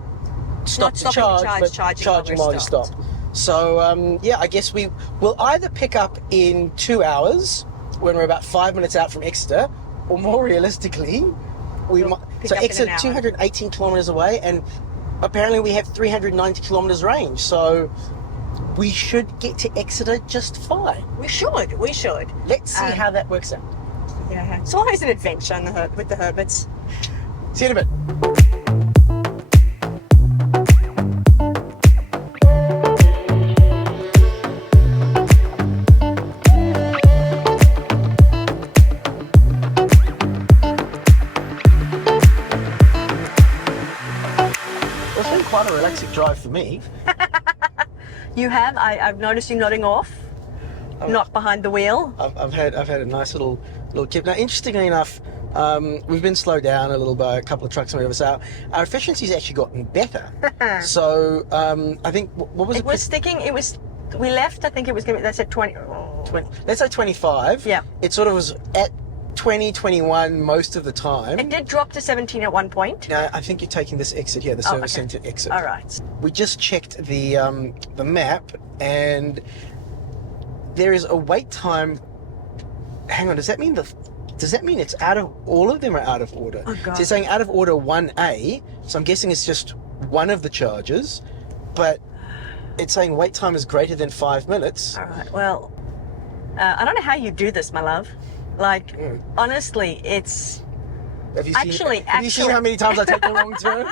stop to charge, but charging while you stop. So, I guess we will either pick up in 2 hours when we're about 5 minutes out from Exeter, or more realistically, so Exeter 218 kilometres away, and apparently we have 390 kilometres range, so we should get to Exeter just fine. We should. Let's see how that works out. Yeah, it's always an adventure with the Herberts. See you in a bit. It's been quite a relaxing drive for me. You have? I've noticed you nodding off. Not behind the wheel. I've had a nice little kip. Now, interestingly enough, we've been slowed down a little by a couple of trucks on the other side. Our efficiency's actually gotten better. So I think what was it? It was sticking. We left. I think it was going to be. They said 20. 20. Let's say 25. Yeah. It sort of was at 20, 21 most of the time. It did drop to 17 at one point. Now, I think you're taking this exit here, the service centre exit. All right. We just checked the map, and there is a wait time. Hang on, does that mean it's out of all of them are out of order? Oh, God. So it's saying out of order 1A, so I'm guessing it's just one of the charges, but it's saying wait time is greater than 5 minutes. All right. Well, I don't know how you do this, my love. Like, honestly, it's... Have you seen how many times I take the wrong turn?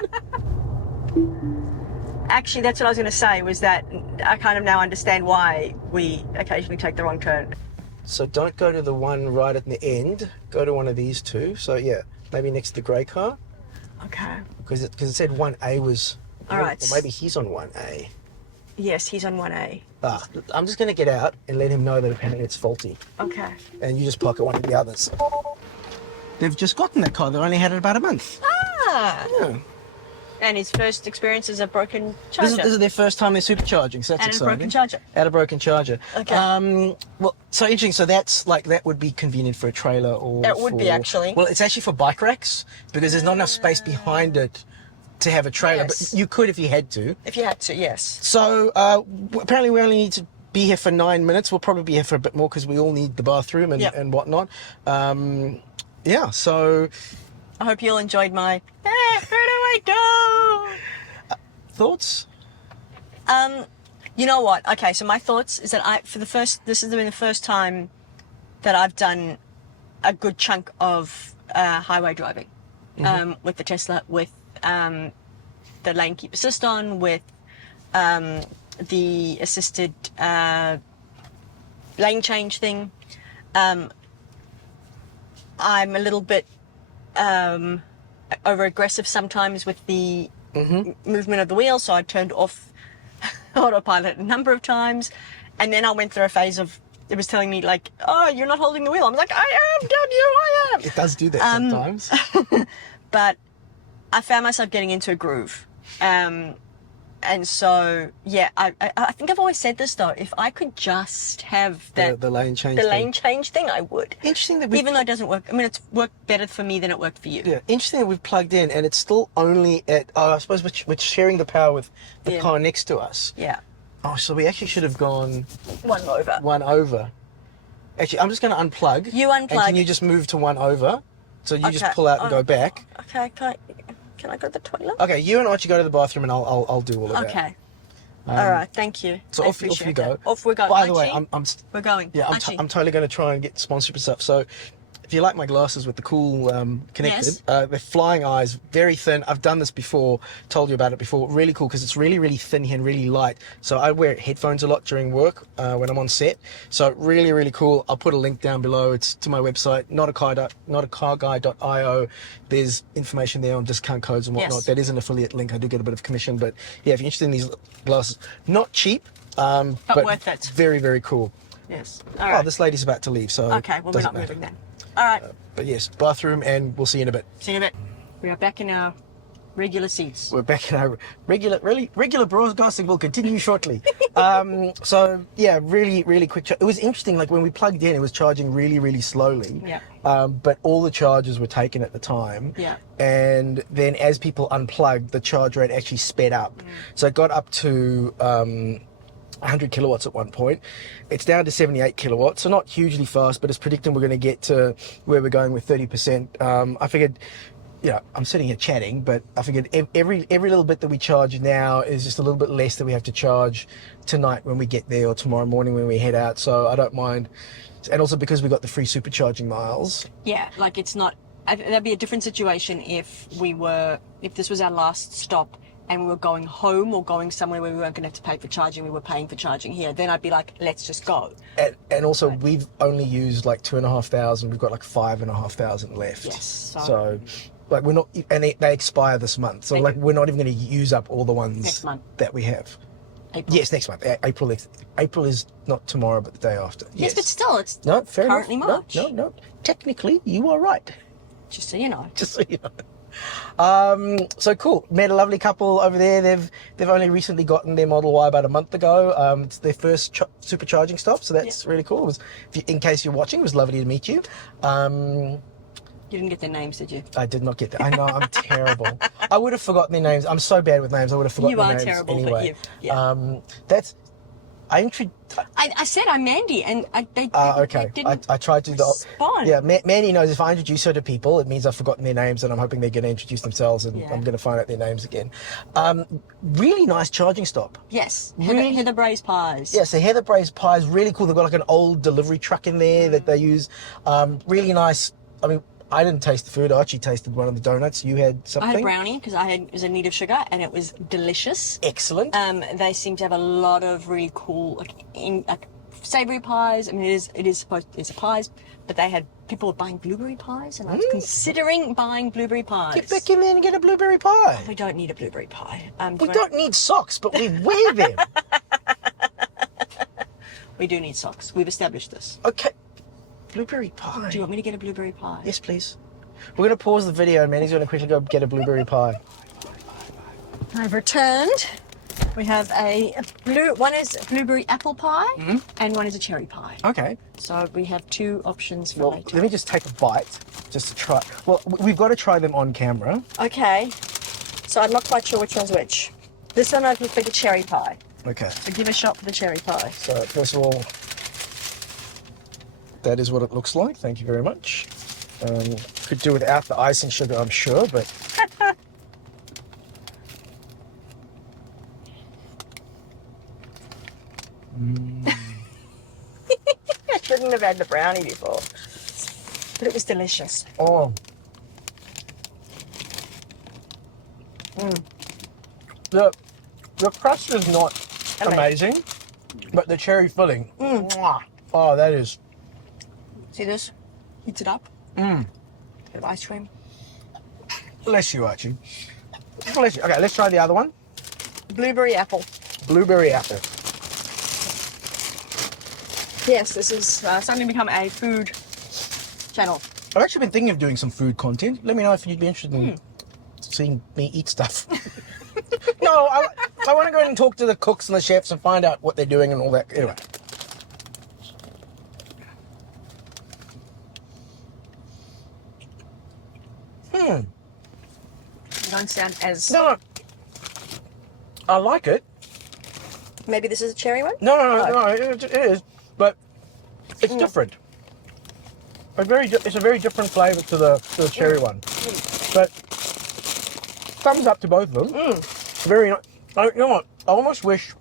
Actually, that's what I was going to say, was that I kind of now understand why we occasionally take the wrong turn. So don't go to the one right at the end. Go to one of these two. So, yeah, maybe next to the grey car. Okay. Because it said 1A was... All right. Or maybe he's on 1A. Yes, he's on 1A. I'm just going to get out and let him know that apparently it's faulty. Okay. And you just park at one of the others. They've just gotten that car. They've only had it about a month. Ah! Yeah. And his first experience is a broken charger. This is their first time they're supercharging, so that's exciting. And a broken charger. At a broken charger. Okay. Well, so interesting. So that would be convenient for a trailer or It would be, actually. Well, it's actually for bike racks because there's not enough space behind it to have a trailer. Yes. But you could if you had to. If you had to, yes. So apparently we only need to be here for 9 minutes. We'll probably be here for a bit more because we all need the bathroom and whatnot. Yeah, so... I hope you all enjoyed my, where do I go? Thoughts? You know what? Okay, so my thoughts is that this has been the first time that I've done a good chunk of highway driving with the Tesla, with the lane keep assist on, with the assisted lane change thing. I'm a little bit over aggressive sometimes with the movement of the wheel, so I turned off autopilot a number of times, and then I went through a phase of it was telling me like, oh, you're not holding the wheel. I'm like, I am, damn you, I am. It does do that sometimes. But I found myself getting into a groove. And so, yeah, I think I've always said this though. If I could just have that the lane change. lane change thing, I would. Interesting that even though it doesn't work. I mean, it's worked better for me than it worked for you. Yeah, interesting that we've plugged in and it's still only at. I suppose we're sharing the power with the car next to us. Yeah. Oh, so we actually should have gone One over. one over. Actually, I'm just going to unplug. You unplug. And can you just move to one over? So you just pull out and go back. Okay. Can I go to the toilet? Okay, you and Archie go to the bathroom and I'll do all of that. Okay. All right. Thank you. So off you go. Off we go. By the way, Archie, we're going. Yeah, I'm totally going to try and get sponsorship and stuff. So if you like my glasses with the cool connected, they're flying eyes, very thin. I've done this before, told you about it before. Really cool because it's really, really thin here and really light. So I wear headphones a lot during work when I'm on set. So really, really cool. I'll put a link down below. It's to my website, notacarguy.io. There's information there on discount codes and whatnot. Yes. That is an affiliate link. I do get a bit of commission. But yeah, if you're interested in these glasses, not cheap, but worth it. Very, very cool. Yes. All right. Oh, this lady's about to leave, so Okay, well, we're not moving then. All right. But yes, bathroom, and we'll see you in a bit. See you in a bit. We are back in our regular seats. We're back in our regular broadcasting will continue shortly. So yeah, really, really quick. It was interesting, like when we plugged in, it was charging really, really slowly. Yeah. But all the charges were taken at the time. Yeah. And then as people unplugged, the charge rate actually sped up. So it got up to 100 kilowatts at one point. It's down to 78 kilowatts, so not hugely fast, but it's predicting we're going to get to where we're going with 30%. I figured, I'm sitting here chatting, but I figured every little bit that we charge now is just a little bit less that we have to charge tonight when we get there or tomorrow morning when we head out, so I don't mind. And also because we got the free supercharging miles. Yeah, like it's not, that'd be a different situation if this was our last stop and we were going home or going somewhere where we weren't going to have to pay for charging, we were paying for charging here, then I'd be like, let's just go. And also, we've only used like 2,500, we've got like 5,500 left. Yes. So like we're not, and they expire this month, so like we're not even going to use up all the ones next month that we have. April. Yes, next month. April is not tomorrow, but the day after. Yes, but still, it's currently enough. March. No. Technically, you are right. Just so you know. So cool. Met a lovely couple over there. They've only recently gotten their Model Y about a month ago. It's their first supercharging stop, so that's really cool. In case you're watching, it was lovely to meet you. You didn't get their names, did you? I did not get that. I know, I'm terrible. I would have forgotten their names. I'm so bad with names. I would have forgotten their names. You are terrible, anyway. but I said I'm Mandy, and they okay. didn't I tried to respond. Yeah, Mandy knows if I introduce her to people, it means I've forgotten their names, and I'm hoping they're going to introduce themselves, and I'm going to find out their names again. Really nice charging stop. Yes, Really? Heather Braised Pies. Yeah, so Heather Braised Pie is really cool. They've got like an old delivery truck in there that they use. Really nice. I mean, I didn't taste the food. I actually tasted one of the donuts. You had something? I had a brownie because it was in need of sugar, and it was delicious. Excellent. They seem to have a lot of really cool, savoury pies. I mean, it's pies, but people were buying blueberry pies, and I was considering buying blueberry pies. Get back in there and get a blueberry pie. We don't need a blueberry pie. We don't need socks, but we wear them. We do need socks. We've established this. Okay. Blueberry pie. Do you want me to get a blueberry pie? Yes, please. We're going to pause the video and Manny's going to quickly go get a blueberry pie. I've returned. We have one is blueberry apple pie and one is a cherry pie. Okay. So we have two options for later. Let me just take a bite just to try. Well, we've got to try them on camera. Okay. So I'm not quite sure which one's which. This one I think for the cherry pie. Okay. So give a shot for the cherry pie. So first of all, that is what it looks like. Thank you very much. Could do without the ice and sugar, I'm sure, but... I shouldn't have had the brownie before. But it was delicious. Oh. The crust is not amazing, but the cherry filling. Oh, that is... See this? Heats it up. Bit of ice cream. Bless you, Archie. Bless you. Okay, let's try the other one. Blueberry apple. Blueberry apple. Yes, this is starting to become a food channel. I've actually been thinking of doing some food content. Let me know if you'd be interested in seeing me eat stuff. No, I want to go in and talk to the cooks and the chefs and find out what they're doing and all that. Anyway. You don't sound as... No, I like it. Maybe this is a cherry one? No, it is, but it's different. It's a very different flavour to the cherry one. But thumbs up to both of them. Very nice. You know what? I almost wish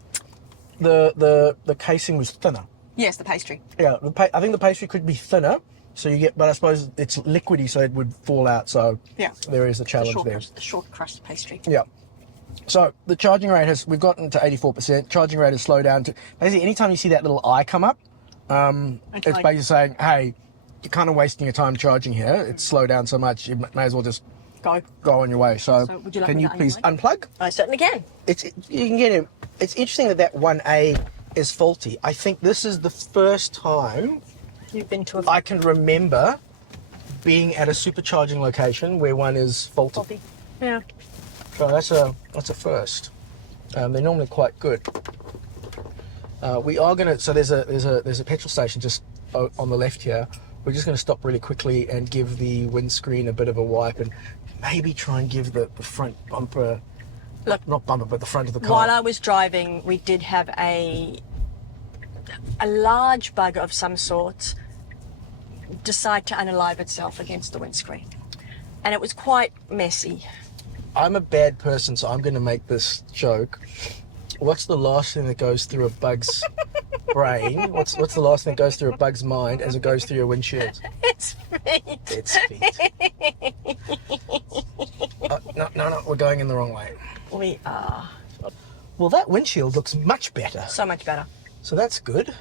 the casing was thinner. Yes, the pastry. Yeah, I think the pastry could be thinner, so you get. But I suppose it's liquidy, so it would fall out. So Yeah. there is a challenge there. The short crust pastry. Yeah. So the charging rate we've gotten to 84%. Charging rate has slowed down to basically anytime you see that little eye come up, it's like- basically saying, hey, you're kind of wasting your time charging here. It's slowed down so much, you may as well just go on your way. So would you like can me you to please unplug? I certainly can. You can get it. It's interesting that 1A is faulty. I think this is the first time You've been to I can remember being at a supercharging location where one is faulty. faulty. Yeah. So that's a first. They're normally quite good. We are gonna. So there's a petrol station just on the left here. We're just gonna stop really quickly and give the windscreen a bit of a wipe and maybe try and give the front bumper. Look, not bumper, but the front of the car. while I was driving, we did have a large bug of some sort decide to unalive itself against the windscreen, and it was quite messy. I'm a bad person, so I'm going to make this joke. What's the last thing that goes through a bug's brain? What's the last thing that goes through a bug's mind as it goes through your windshield? It's feet. It's feet. No, we're going in the wrong way. We are Well, that windshield looks much better. so much better. So that's good.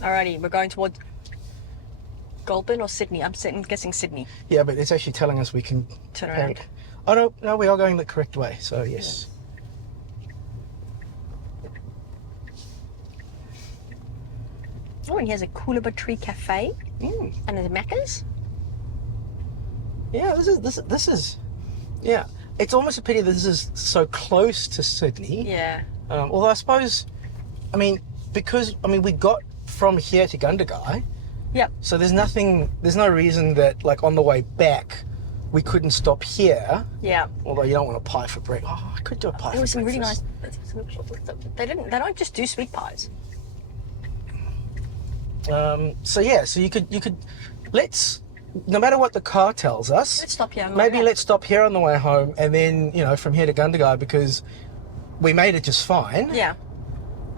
Alrighty, we're going towards Goulburn or Sydney. I'm guessing Sydney. Yeah, but it's actually telling us we can Turn around. Oh no, we are going the correct way. So yes. Oh, and here's a Coolabah Tree Cafe. Mm. And there's Macca's. Yeah, this is. Yeah, it's almost a pity that this is so close to Sydney. Yeah. Although I suppose, because we got from here to Gundagai, Yep. so there's no reason that like on the way back we couldn't stop here. Yeah. Although you don't want a pie for breakfast. Oh, I could do a pie. There was for some really breakfast. nice. They don't just do sweet pies. So you could let's, no matter what the car tells us, Let's stop here. on the maybe way let's stop here on the way home and then from here to Gundagai because we made it just fine. back.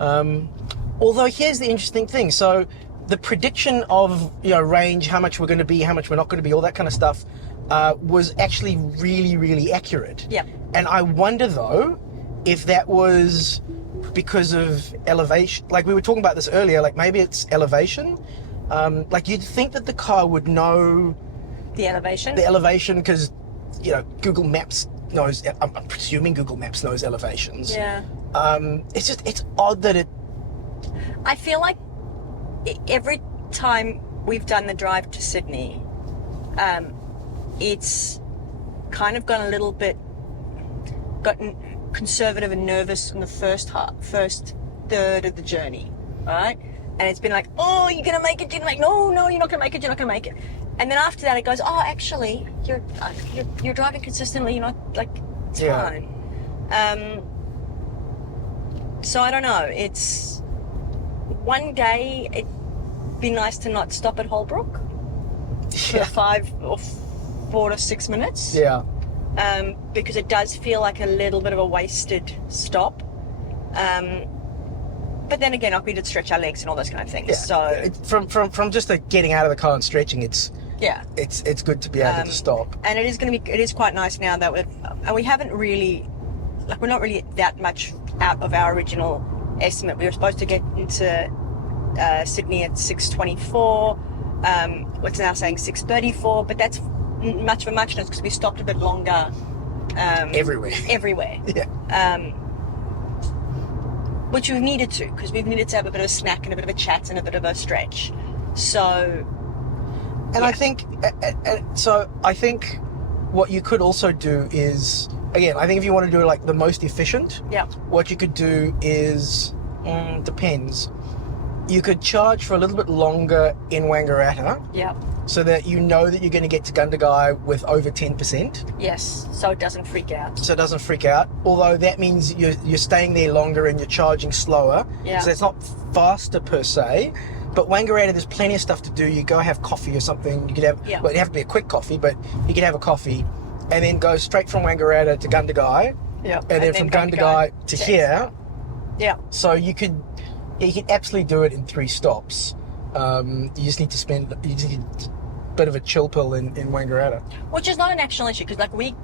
Yeah. Although here's the interesting thing. So the prediction of range, how much we're going to be, how much we're not going to be, all that kind of stuff, was actually really, really accurate. Yeah. And I wonder though if that was because of elevation. Like we were talking about this earlier. Like maybe it's elevation. Like you'd think that the car would know The elevation. the elevation because Google Maps knows. I'm presuming Google Maps knows elevations. Yeah. It's odd that it. I feel like every time we've done the drive to Sydney, it's kind of gotten conservative and nervous in the first third of the journey, right? And it's been like, oh, you're gonna make it. No, you're not gonna make it. You're not gonna make it. And then after that, it goes, oh, actually, you're driving consistently. You're not it's Yeah. fine. So I don't know. It's one day it'd be nice to not stop at Holbrook for Yeah. 5 or 4 to 6 minutes. Yeah. Because it does feel like a little bit of a wasted stop. But then again, we did stretch our legs and all those kind of things. Yeah. So From just getting out of the car and stretching, it's yeah. good to be able to stop. And it is quite nice now that we're not really that much out of our original estimate. We were supposed to get into Sydney at 6:24. What's now saying 6:34, but that's much of a muchness because we stopped a bit longer. Everywhere. Yeah. Which we've needed to, because we've needed to have a bit of a snack and a bit of a chat and a bit of a stretch. So. And I think, I think what you could also do is again, I think if you want to do it like the most efficient, Yeah. what you could do is, depends. You could charge for a little bit longer in Wangaratta Yeah. so that you know that you're going to get to Gundagai with over 10%. Yes. So it doesn't freak out. So it doesn't freak out. Although that means you're staying there longer and you're charging slower. Yeah. So it's not faster per se. But Wangaratta, there's plenty of stuff to do. You go have coffee or something. You could have, Yeah. well, it'd have to be a quick coffee, but you could have a coffee and then go straight from Wangaratta to Gundagai. Yeah. And then from Gundagai to here. Yeah. So you could absolutely do it in 3 stops. You just need a bit of a chill pill in Wangaratta. Which is not an actual issue because like we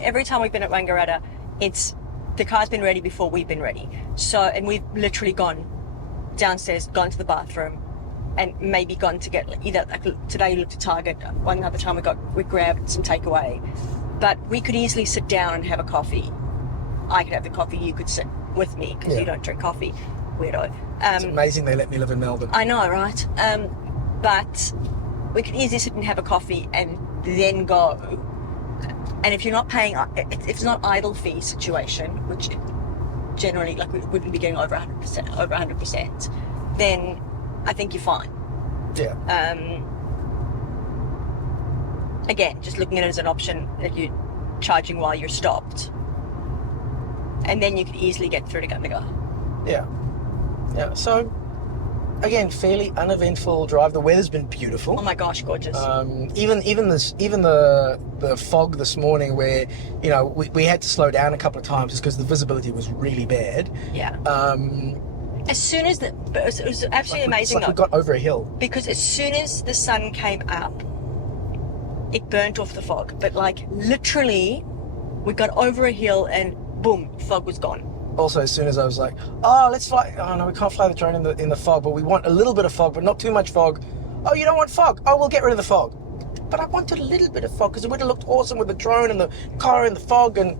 every time we've been at Wangaratta, it's the car's been ready before we've been ready. So and we've literally gone downstairs, gone to the bathroom, and maybe gone to get either like today we looked at Target. One other time we grabbed some takeaway, but we could easily sit down and have a coffee. I could have the coffee. You could sit with me because Yeah. you don't drink coffee, weirdo. It's amazing they let me live in Melbourne. I know, right? But we could easily sit and have a coffee and then go. And if you're not paying, if it's not idle fee situation, which generally like we wouldn't be getting over 100%, then I think you're fine. Yeah. Again, just looking at it as an option that you're charging while you're stopped, and then you could easily get through to Gundagai. Yeah. Yeah. So, again, fairly uneventful drive. The weather's been beautiful. Oh my gosh, gorgeous! Even the fog this morning, where we had to slow down a couple of times just because the visibility was really bad. Yeah. As soon as it was absolutely amazing. It's like we got over a hill. Because as soon as the sun came up, it burnt off the fog. But like literally, we got over a hill and boom, fog was gone. Also, as soon as I was like, "Oh, let's fly!" Oh no, we can't fly the drone in the fog, but we want a little bit of fog, but not too much fog. Oh, you don't want fog? Oh, we'll get rid of the fog. But I wanted a little bit of fog because it would have looked awesome with the drone and the car in the fog. And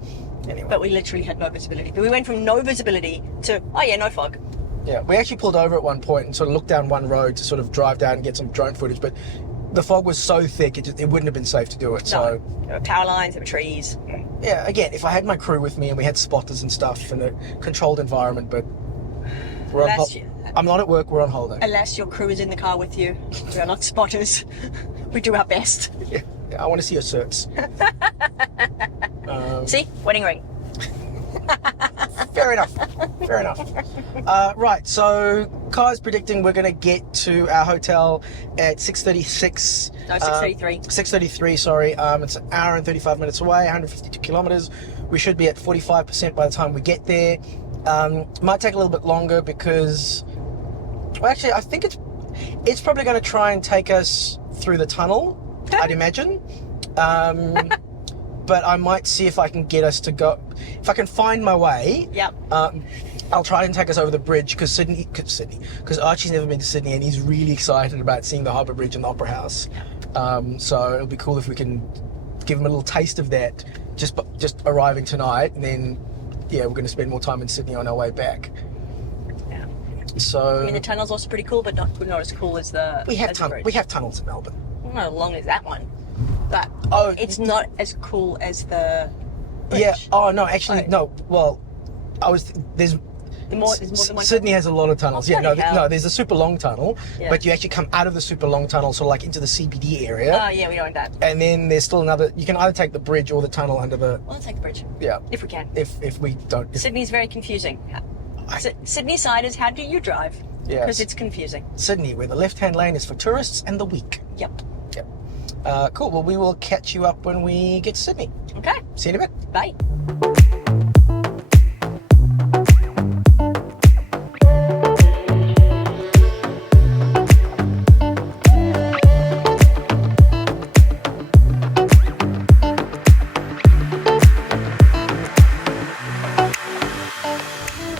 anyway, But we literally had no visibility. But we went from no visibility to no fog. yeah, we actually pulled over at one point and sort of looked down one road to sort of drive down and get some drone footage, but the fog was so thick it wouldn't have been safe to do it. So There were power lines, there were trees. yeah, again, if I had my crew with me and we had spotters and stuff in a controlled environment, but I'm not at work, we're on holiday. Unless your crew is in the car with you, we are not spotters. We do our best. Yeah, I want to see your certs. See? Wedding ring. Fair enough. Right, so Kai's predicting we're going to get to our hotel at 6:36. No, 6:33. 6:33, sorry. It's an hour and 35 minutes away, 152 kilometres. We should be at 45% by the time we get there. Might take a little bit longer because... Well, actually, I think it's probably going to try and take us through the tunnel, I'd imagine. But I might see if I can get us to go... If I can find my way... Yep. I'll try and take us over the bridge because Archie's never been to Sydney and he's really excited about seeing the Harbour Bridge and the Opera House. So it'll be cool if we can give him a little taste of that just arriving tonight, and then we're going to spend more time in Sydney on our way back. Yeah. So I mean, the tunnel's also pretty cool, but not as cool as the we have bridge. tunnels in Melbourne. Not as long as that one, but Oh, it's not as cool as the bridge. Yeah. Oh no, actually Oh. no. Well, there's more than one Sydney has a lot of tunnels. Oh, Yeah, bloody hell. there's a super long tunnel, Yeah. but you actually come out of the super long tunnel, sort of like into the CBD area. Oh yeah, we don't want that. And then there's still another. You can either take the bridge or the tunnel under the. Well, let's take the bridge Yeah. if we can. If we don't. Sydney's very confusing. Sydney siders, how do you drive? Yes. Because it's confusing. Sydney, where the left-hand lane is for tourists and the weak. Yep. Yep. Cool. Well, we will catch you up when we get to Sydney. Okay. See you in a bit. Bye.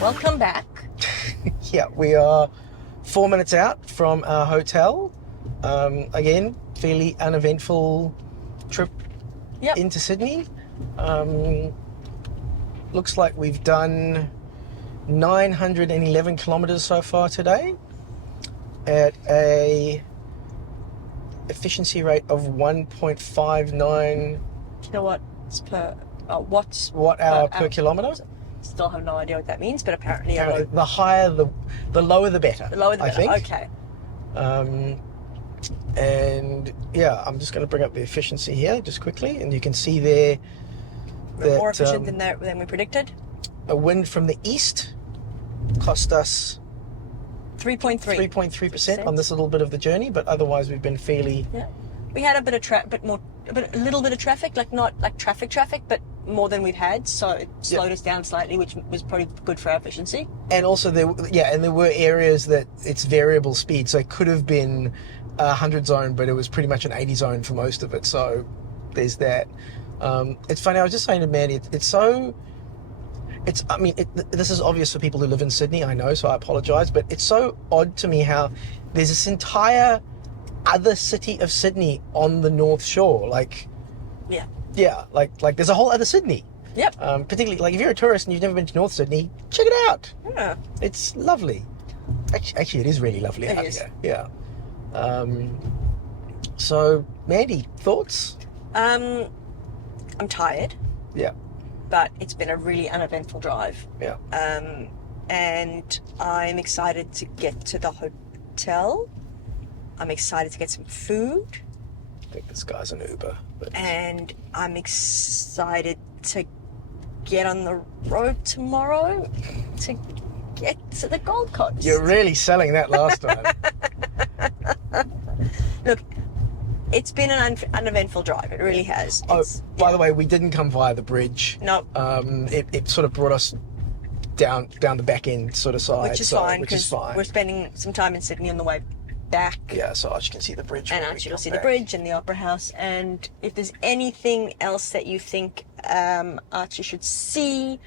Welcome back. Yeah, we are 4 minutes out from our hotel. Again, fairly uneventful trip Yep. into Sydney. Looks like we've done 911 kilometres so far today at a efficiency rate of 1.59 kilowatts per watts watt hour per kilometre. Still have no idea what that means, but apparently The higher, the lower the better. the lower the better. I think. Okay. And yeah, I'm just going to bring up the efficiency here just quickly, and you can see there We're that more efficient than we predicted. a wind from the east cost us 3.3% on this little bit of the journey, but otherwise we've been fairly. Yeah, we had a little bit of traffic, like not like traffic, but more than we've had. So it slowed us down slightly, which was probably good for our efficiency. And also there were areas that it's variable speed, so it could have been 100 zone, but it was pretty much an 80 zone for most of it. So there's that. It's funny. I was just saying to Mandy, this is obvious for people who live in Sydney, I know, so I apologise, but it's so odd to me how there's this entire other city of Sydney on the North Shore. Like there's a whole other Sydney. Yep. Particularly, like if you're a tourist and you've never been to North Sydney, check it out. Yeah. It's lovely. Actually, it is really lovely out here. Yeah. So, Mandy, thoughts? I'm tired. Yeah. But it's been a really uneventful drive. Yeah. And I'm excited to get to the hotel. I'm excited to get some food. I think this guy's an Uber. But... And I'm excited to get on the road tomorrow to get to the Gold Coast. You're really selling that last time. Look, it's been an uneventful drive. It really has. By the way, we didn't come via the bridge. No. It sort of brought us down the back end sort of side. Which is fine, because we're spending some time in Sydney on the way back. Yeah, so Archie can see the bridge. And Archie will see the bridge and the Opera House. And if there's anything else that you think Archie should see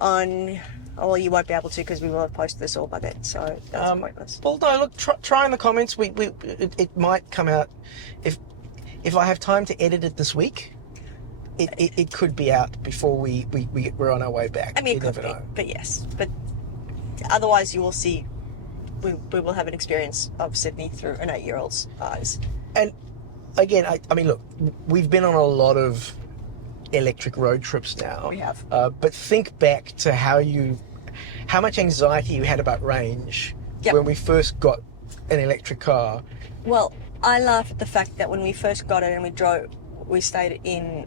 on... Well, you won't be able to because we will have posted this all by then, so that's pointless. Well, no, look, try in the comments. It might come out if I have time to edit it this week. It could be out before we're on our way back. I mean, it could be, but yes. But otherwise, you will see. We will have an experience of Sydney through an 8-year-old's eyes. And again, I mean, look, we've been on a lot of electric road trips now. We have. But think back to how much anxiety you had about range when we first got an electric car. Well, I laugh at the fact that when we first got it and we stayed in,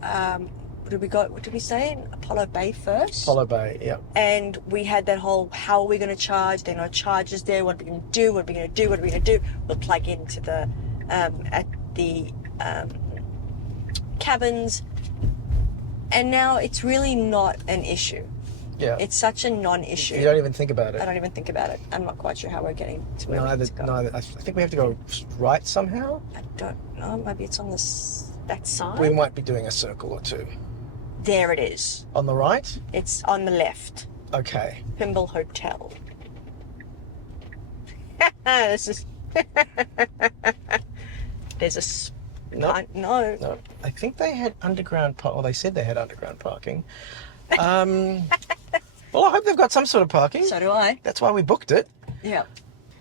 what did we stay in? Apollo Bay first? Apollo Bay, yeah. And we had that whole, how are we going to charge? There are no chargers there. What are we going to do? What are we going to do? What are we going to do? We'll plug into the, at the cabins. And now it's really not an issue. Yeah. It's such a non-issue. You don't even think about it. I don't even think about it. I'm not quite sure how we're getting to where we need to go. Neither. I think we have to go right somehow. I don't know. Maybe it's on that side. We might be doing a circle or two. There it is. On the right? It's on the left. Okay. Pimble Hotel. This is... There's a... No. I think they had underground they said they had underground parking. Well, I hope they've got some sort of parking. So do I. That's why we booked it. Yeah.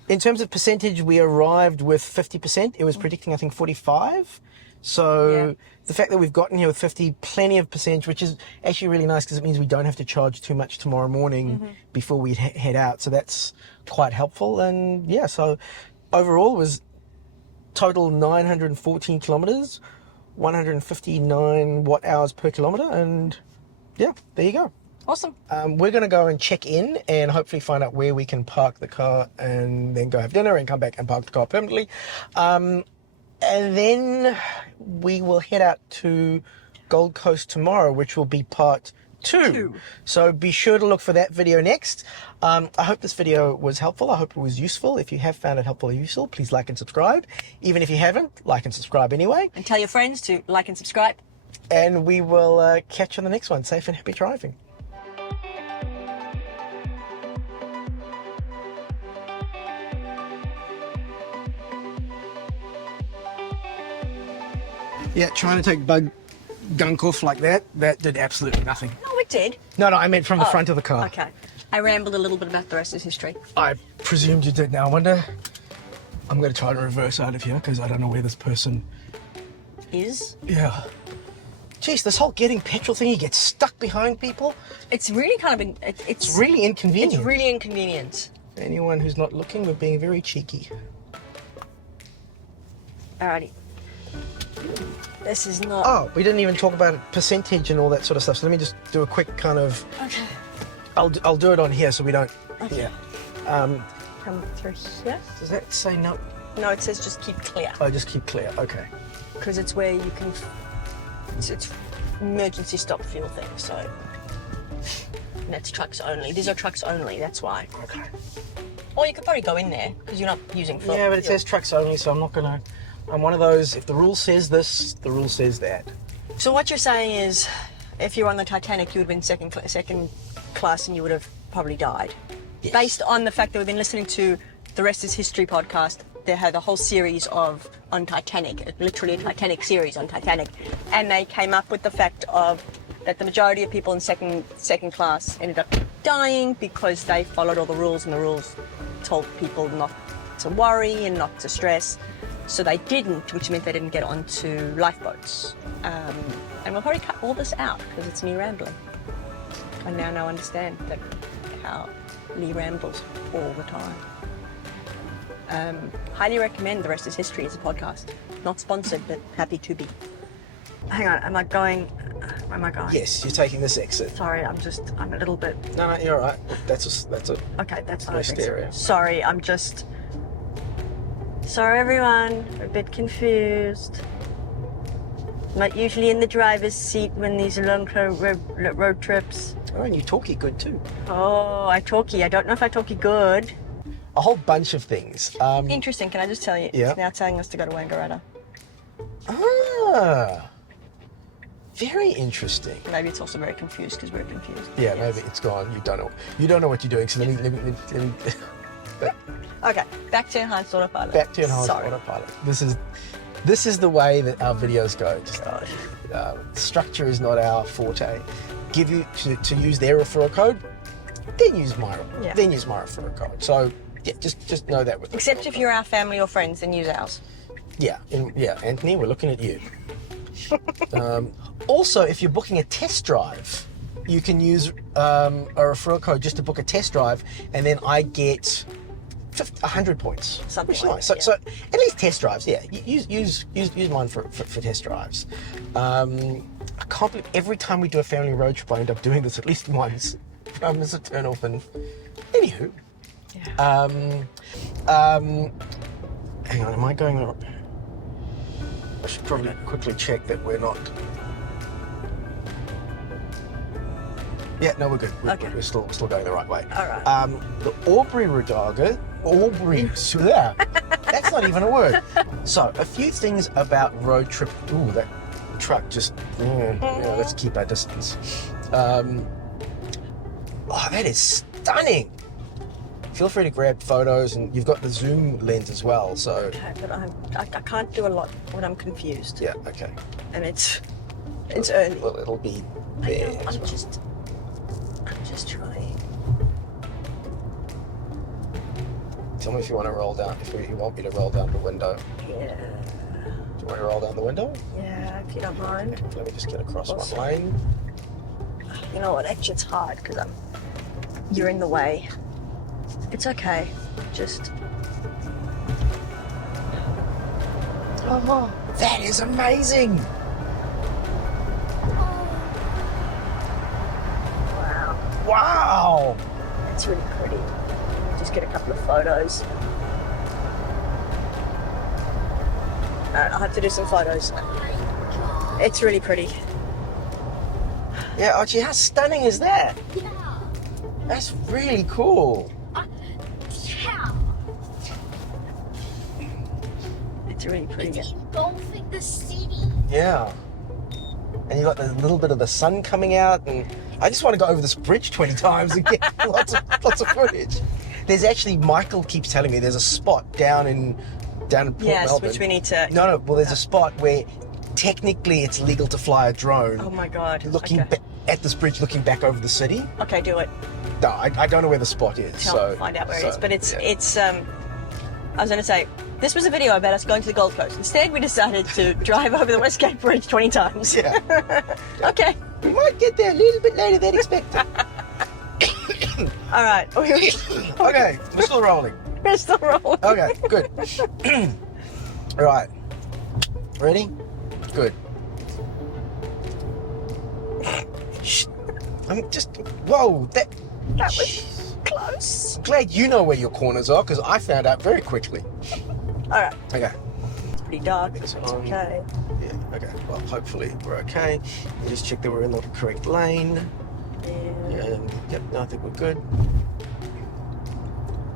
In terms of percentage, we arrived with 50%. It was predicting, I think, 45. So the fact that we've gotten here with 50, plenty of percentage, which is actually really nice because it means we don't have to charge too much tomorrow morning before we head out. So that's quite helpful. And yeah, so overall was total 914 kilometers, 159 watt hours per kilometer. And yeah, there you go. Awesome. We're going to go and check in and hopefully find out where we can park the car and then go have dinner and come back and park the car permanently. And then we will head out to Gold Coast tomorrow, which will be part 2. So be sure to look for that video next. I hope this video was helpful. I hope it was useful. If you have found it helpful or useful, please like and subscribe. Even if you haven't, like and subscribe anyway. And tell your friends to like and subscribe. And we will catch you on the next one. Safe and happy driving. Yeah, trying to take bug gunk off like that did absolutely nothing. No, it did. No, I meant from the front of the car. Okay. I rambled a little bit about the rest of history. I presumed you did. Now, I wonder... I'm going to try to reverse out of here because I don't know where this person... Is? Yeah. Geez, this whole getting petrol thing, you get stuck behind people. It's really kind of It's really inconvenient. It's really inconvenient. Anyone who's not looking, we're being very cheeky. Alrighty. This is not. Oh, we didn't even talk about percentage and all that sort of stuff. So let me just do a quick kind of. Okay. I'll do it on here so we don't. Okay. Yeah. Come through here. Does that say no? No, it says just keep clear. Oh, just keep clear. Okay. Because it's where you can. It's emergency stop fuel thing. So. And that's trucks only. These are trucks only. That's why. Okay. Or you could probably go in there because you're not using fuel. Yeah, but it says trucks only, so I'm not gonna. I'm one of those. If the rule says this, the rule says that. So what you're saying is, if you're on the Titanic, you would have been second class, and you would have probably died. Yes. Based on the fact that we've been listening to the Rest is History podcast, they had a whole series on Titanic, literally a Titanic series on Titanic, and they came up with the fact that the majority of people in second class ended up dying because they followed all the rules, and the rules told people not to worry and not to stress. So they didn't, which meant they didn't get onto lifeboats. And we'll probably cut all this out because it's me rambling. I now understand how Lee rambles all the time. Highly recommend The Rest is History as a podcast. Not sponsored, but happy to be. Hang on, am I going? Where am I going? Yes, you're taking this exit. Sorry, I'm a little bit. No, you're all right. That's a. Okay, that's not Nice an exit. stereo. Sorry, Sorry everyone, we're a bit confused. Not usually in the driver's seat when these are long road trips. Oh, and you talkie good too. Oh, I talkie. I don't know if I talkie good. A whole bunch of things. Interesting, can I just tell you? Yeah. It's now telling us to go to Wangaratta. Ah, very interesting. Maybe it's also very confused because we're confused. Yeah, Yes. maybe it's gone. You don't know what you're doing. So let me Okay, back to enhanced autopilot. back to enhanced Sorry. autopilot. This is the way that our videos go. Just, structure is not our forte. Give you to use their referral code, then use my referral code. So yeah, just know that with Except referral if code. you're our family or friends, then use ours. Yeah, Anthony, we're looking at you. Also, if you're booking a test drive, you can use a referral code just to book a test drive, and then I get 100 points. Something which is like nice. that, So at least test drives, yeah. Use mine for test drives. I can't believe every time we do a family road trip, I end up doing this at least once. As a turn off. And anywho, hang on, am I going on? I should probably quickly check that we're not. Yeah, no, we're good. Okay. We're still going the right way. All right. The Aubrey Regatta. That's not even a word. So, a few things about road trip. Ooh, that truck just. Let's keep our distance. Oh, that is stunning. Feel free to grab photos, and you've got the zoom lens as well. So. Okay, but I can't do a lot when I'm confused. Yeah. Okay. And it's early. Well, it'll be I there. know, as I'm well. just trying. Tell me if you want to roll down. If you want me to roll down the window. Yeah. Do you want to roll down the window? Yeah, if you don't mind. Let me just get across Awesome. one lane. You know what? Actually, it's hard because you're in the way. It's okay. Just. Oh, that is amazing! Wow. Wow! It's really pretty. Just get a couple of photos. I'll have to do some photos. It's really pretty. Yeah, Archie, how stunning is that? Yeah. That's really cool. Yeah. It's really pretty. It's engulfing the city. Yeah. And you got a little bit of the sun coming out, and I just want to go over this bridge 20 times and get lots of footage. There's actually, Michael keeps telling me there's a spot down in Port Yes, Melbourne. which we need to. No, well, there's a spot where technically it's legal to fly a drone. Oh my god. Looking Okay. at this bridge, looking back over the city. Okay, do it. No, I don't know where the spot is. Find out where it is. But it's yeah. I was going to say, This was a video about us going to the Gold Coast. Instead, we decided to drive over the Westgate Bridge 20 times. Yeah. Okay. We might get there a little bit later than expected. All right. Okay, we're still rolling. We're still rolling. Okay, good. Right. Ready? Good. I'm just... Whoa, that was close. I'm glad you know where your corners are, because I found out very quickly. All right. Okay. It's pretty dark. It's It's on. okay. Yeah, okay. Well, hopefully we're okay. We'll just check that we're in the correct lane. Yeah. Yep, no, I think we're good.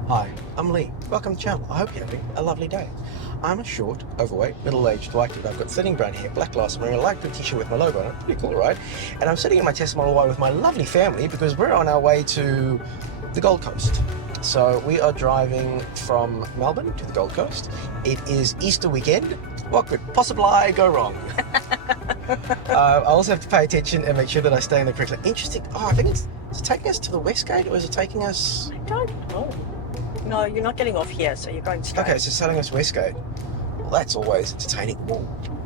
Hi, I'm Lee. Welcome to the channel. I hope you're having a lovely day. I'm a short, overweight, middle-aged white dude. I've got thinning brown hair, black glasses, I'm wearing a light blue t-shirt with my logo on it. Pretty cool, right? And I'm sitting in my Tesla Model Y with my lovely family because we're on our way to the Gold Coast. So we are driving from Melbourne to the Gold Coast. It is Easter weekend. What could possibly go wrong? I also have to pay attention and make sure that I stay in the correct lane. Interesting. Oh, I think is it taking us to the Westgate or is it taking us... I don't know. No, you're not getting off here, so you're going straight. Okay, so it's telling us Westgate. Well, that's always entertaining.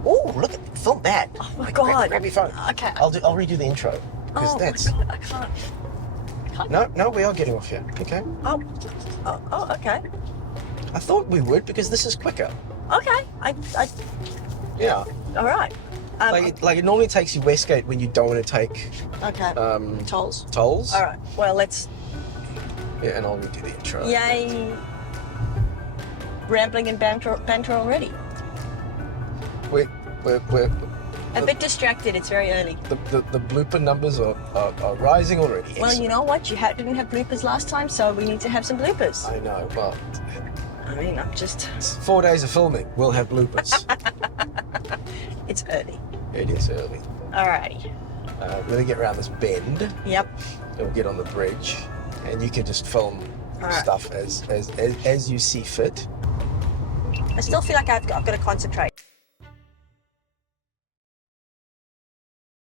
Oh, look at film that. Oh my God. Grab your phone. Okay. I'll redo the intro because Oh that's... my God, I can't. No, we are getting off here. Okay. Oh, okay. I thought we would because this is quicker. Okay. Yeah. All right. Like it normally takes you Westgate when you don't want to take Okay. Tolls. tolls. All right. Well, let's. Yeah, and I'll redo the intro. Yay. Rambling and banter already. We're A bit distracted. It's very early. the blooper numbers are rising already. Well, you know what? You didn't have bloopers last time, so we need to have some bloopers. I know, but I mean, I'm just. it's 4 days of filming. We'll have bloopers. It's early. It is early. Alrighty. We're gonna get around this bend. Yep. And we'll get on the bridge, and you can just film Alright. stuff as you see fit. I still feel like I've got to concentrate.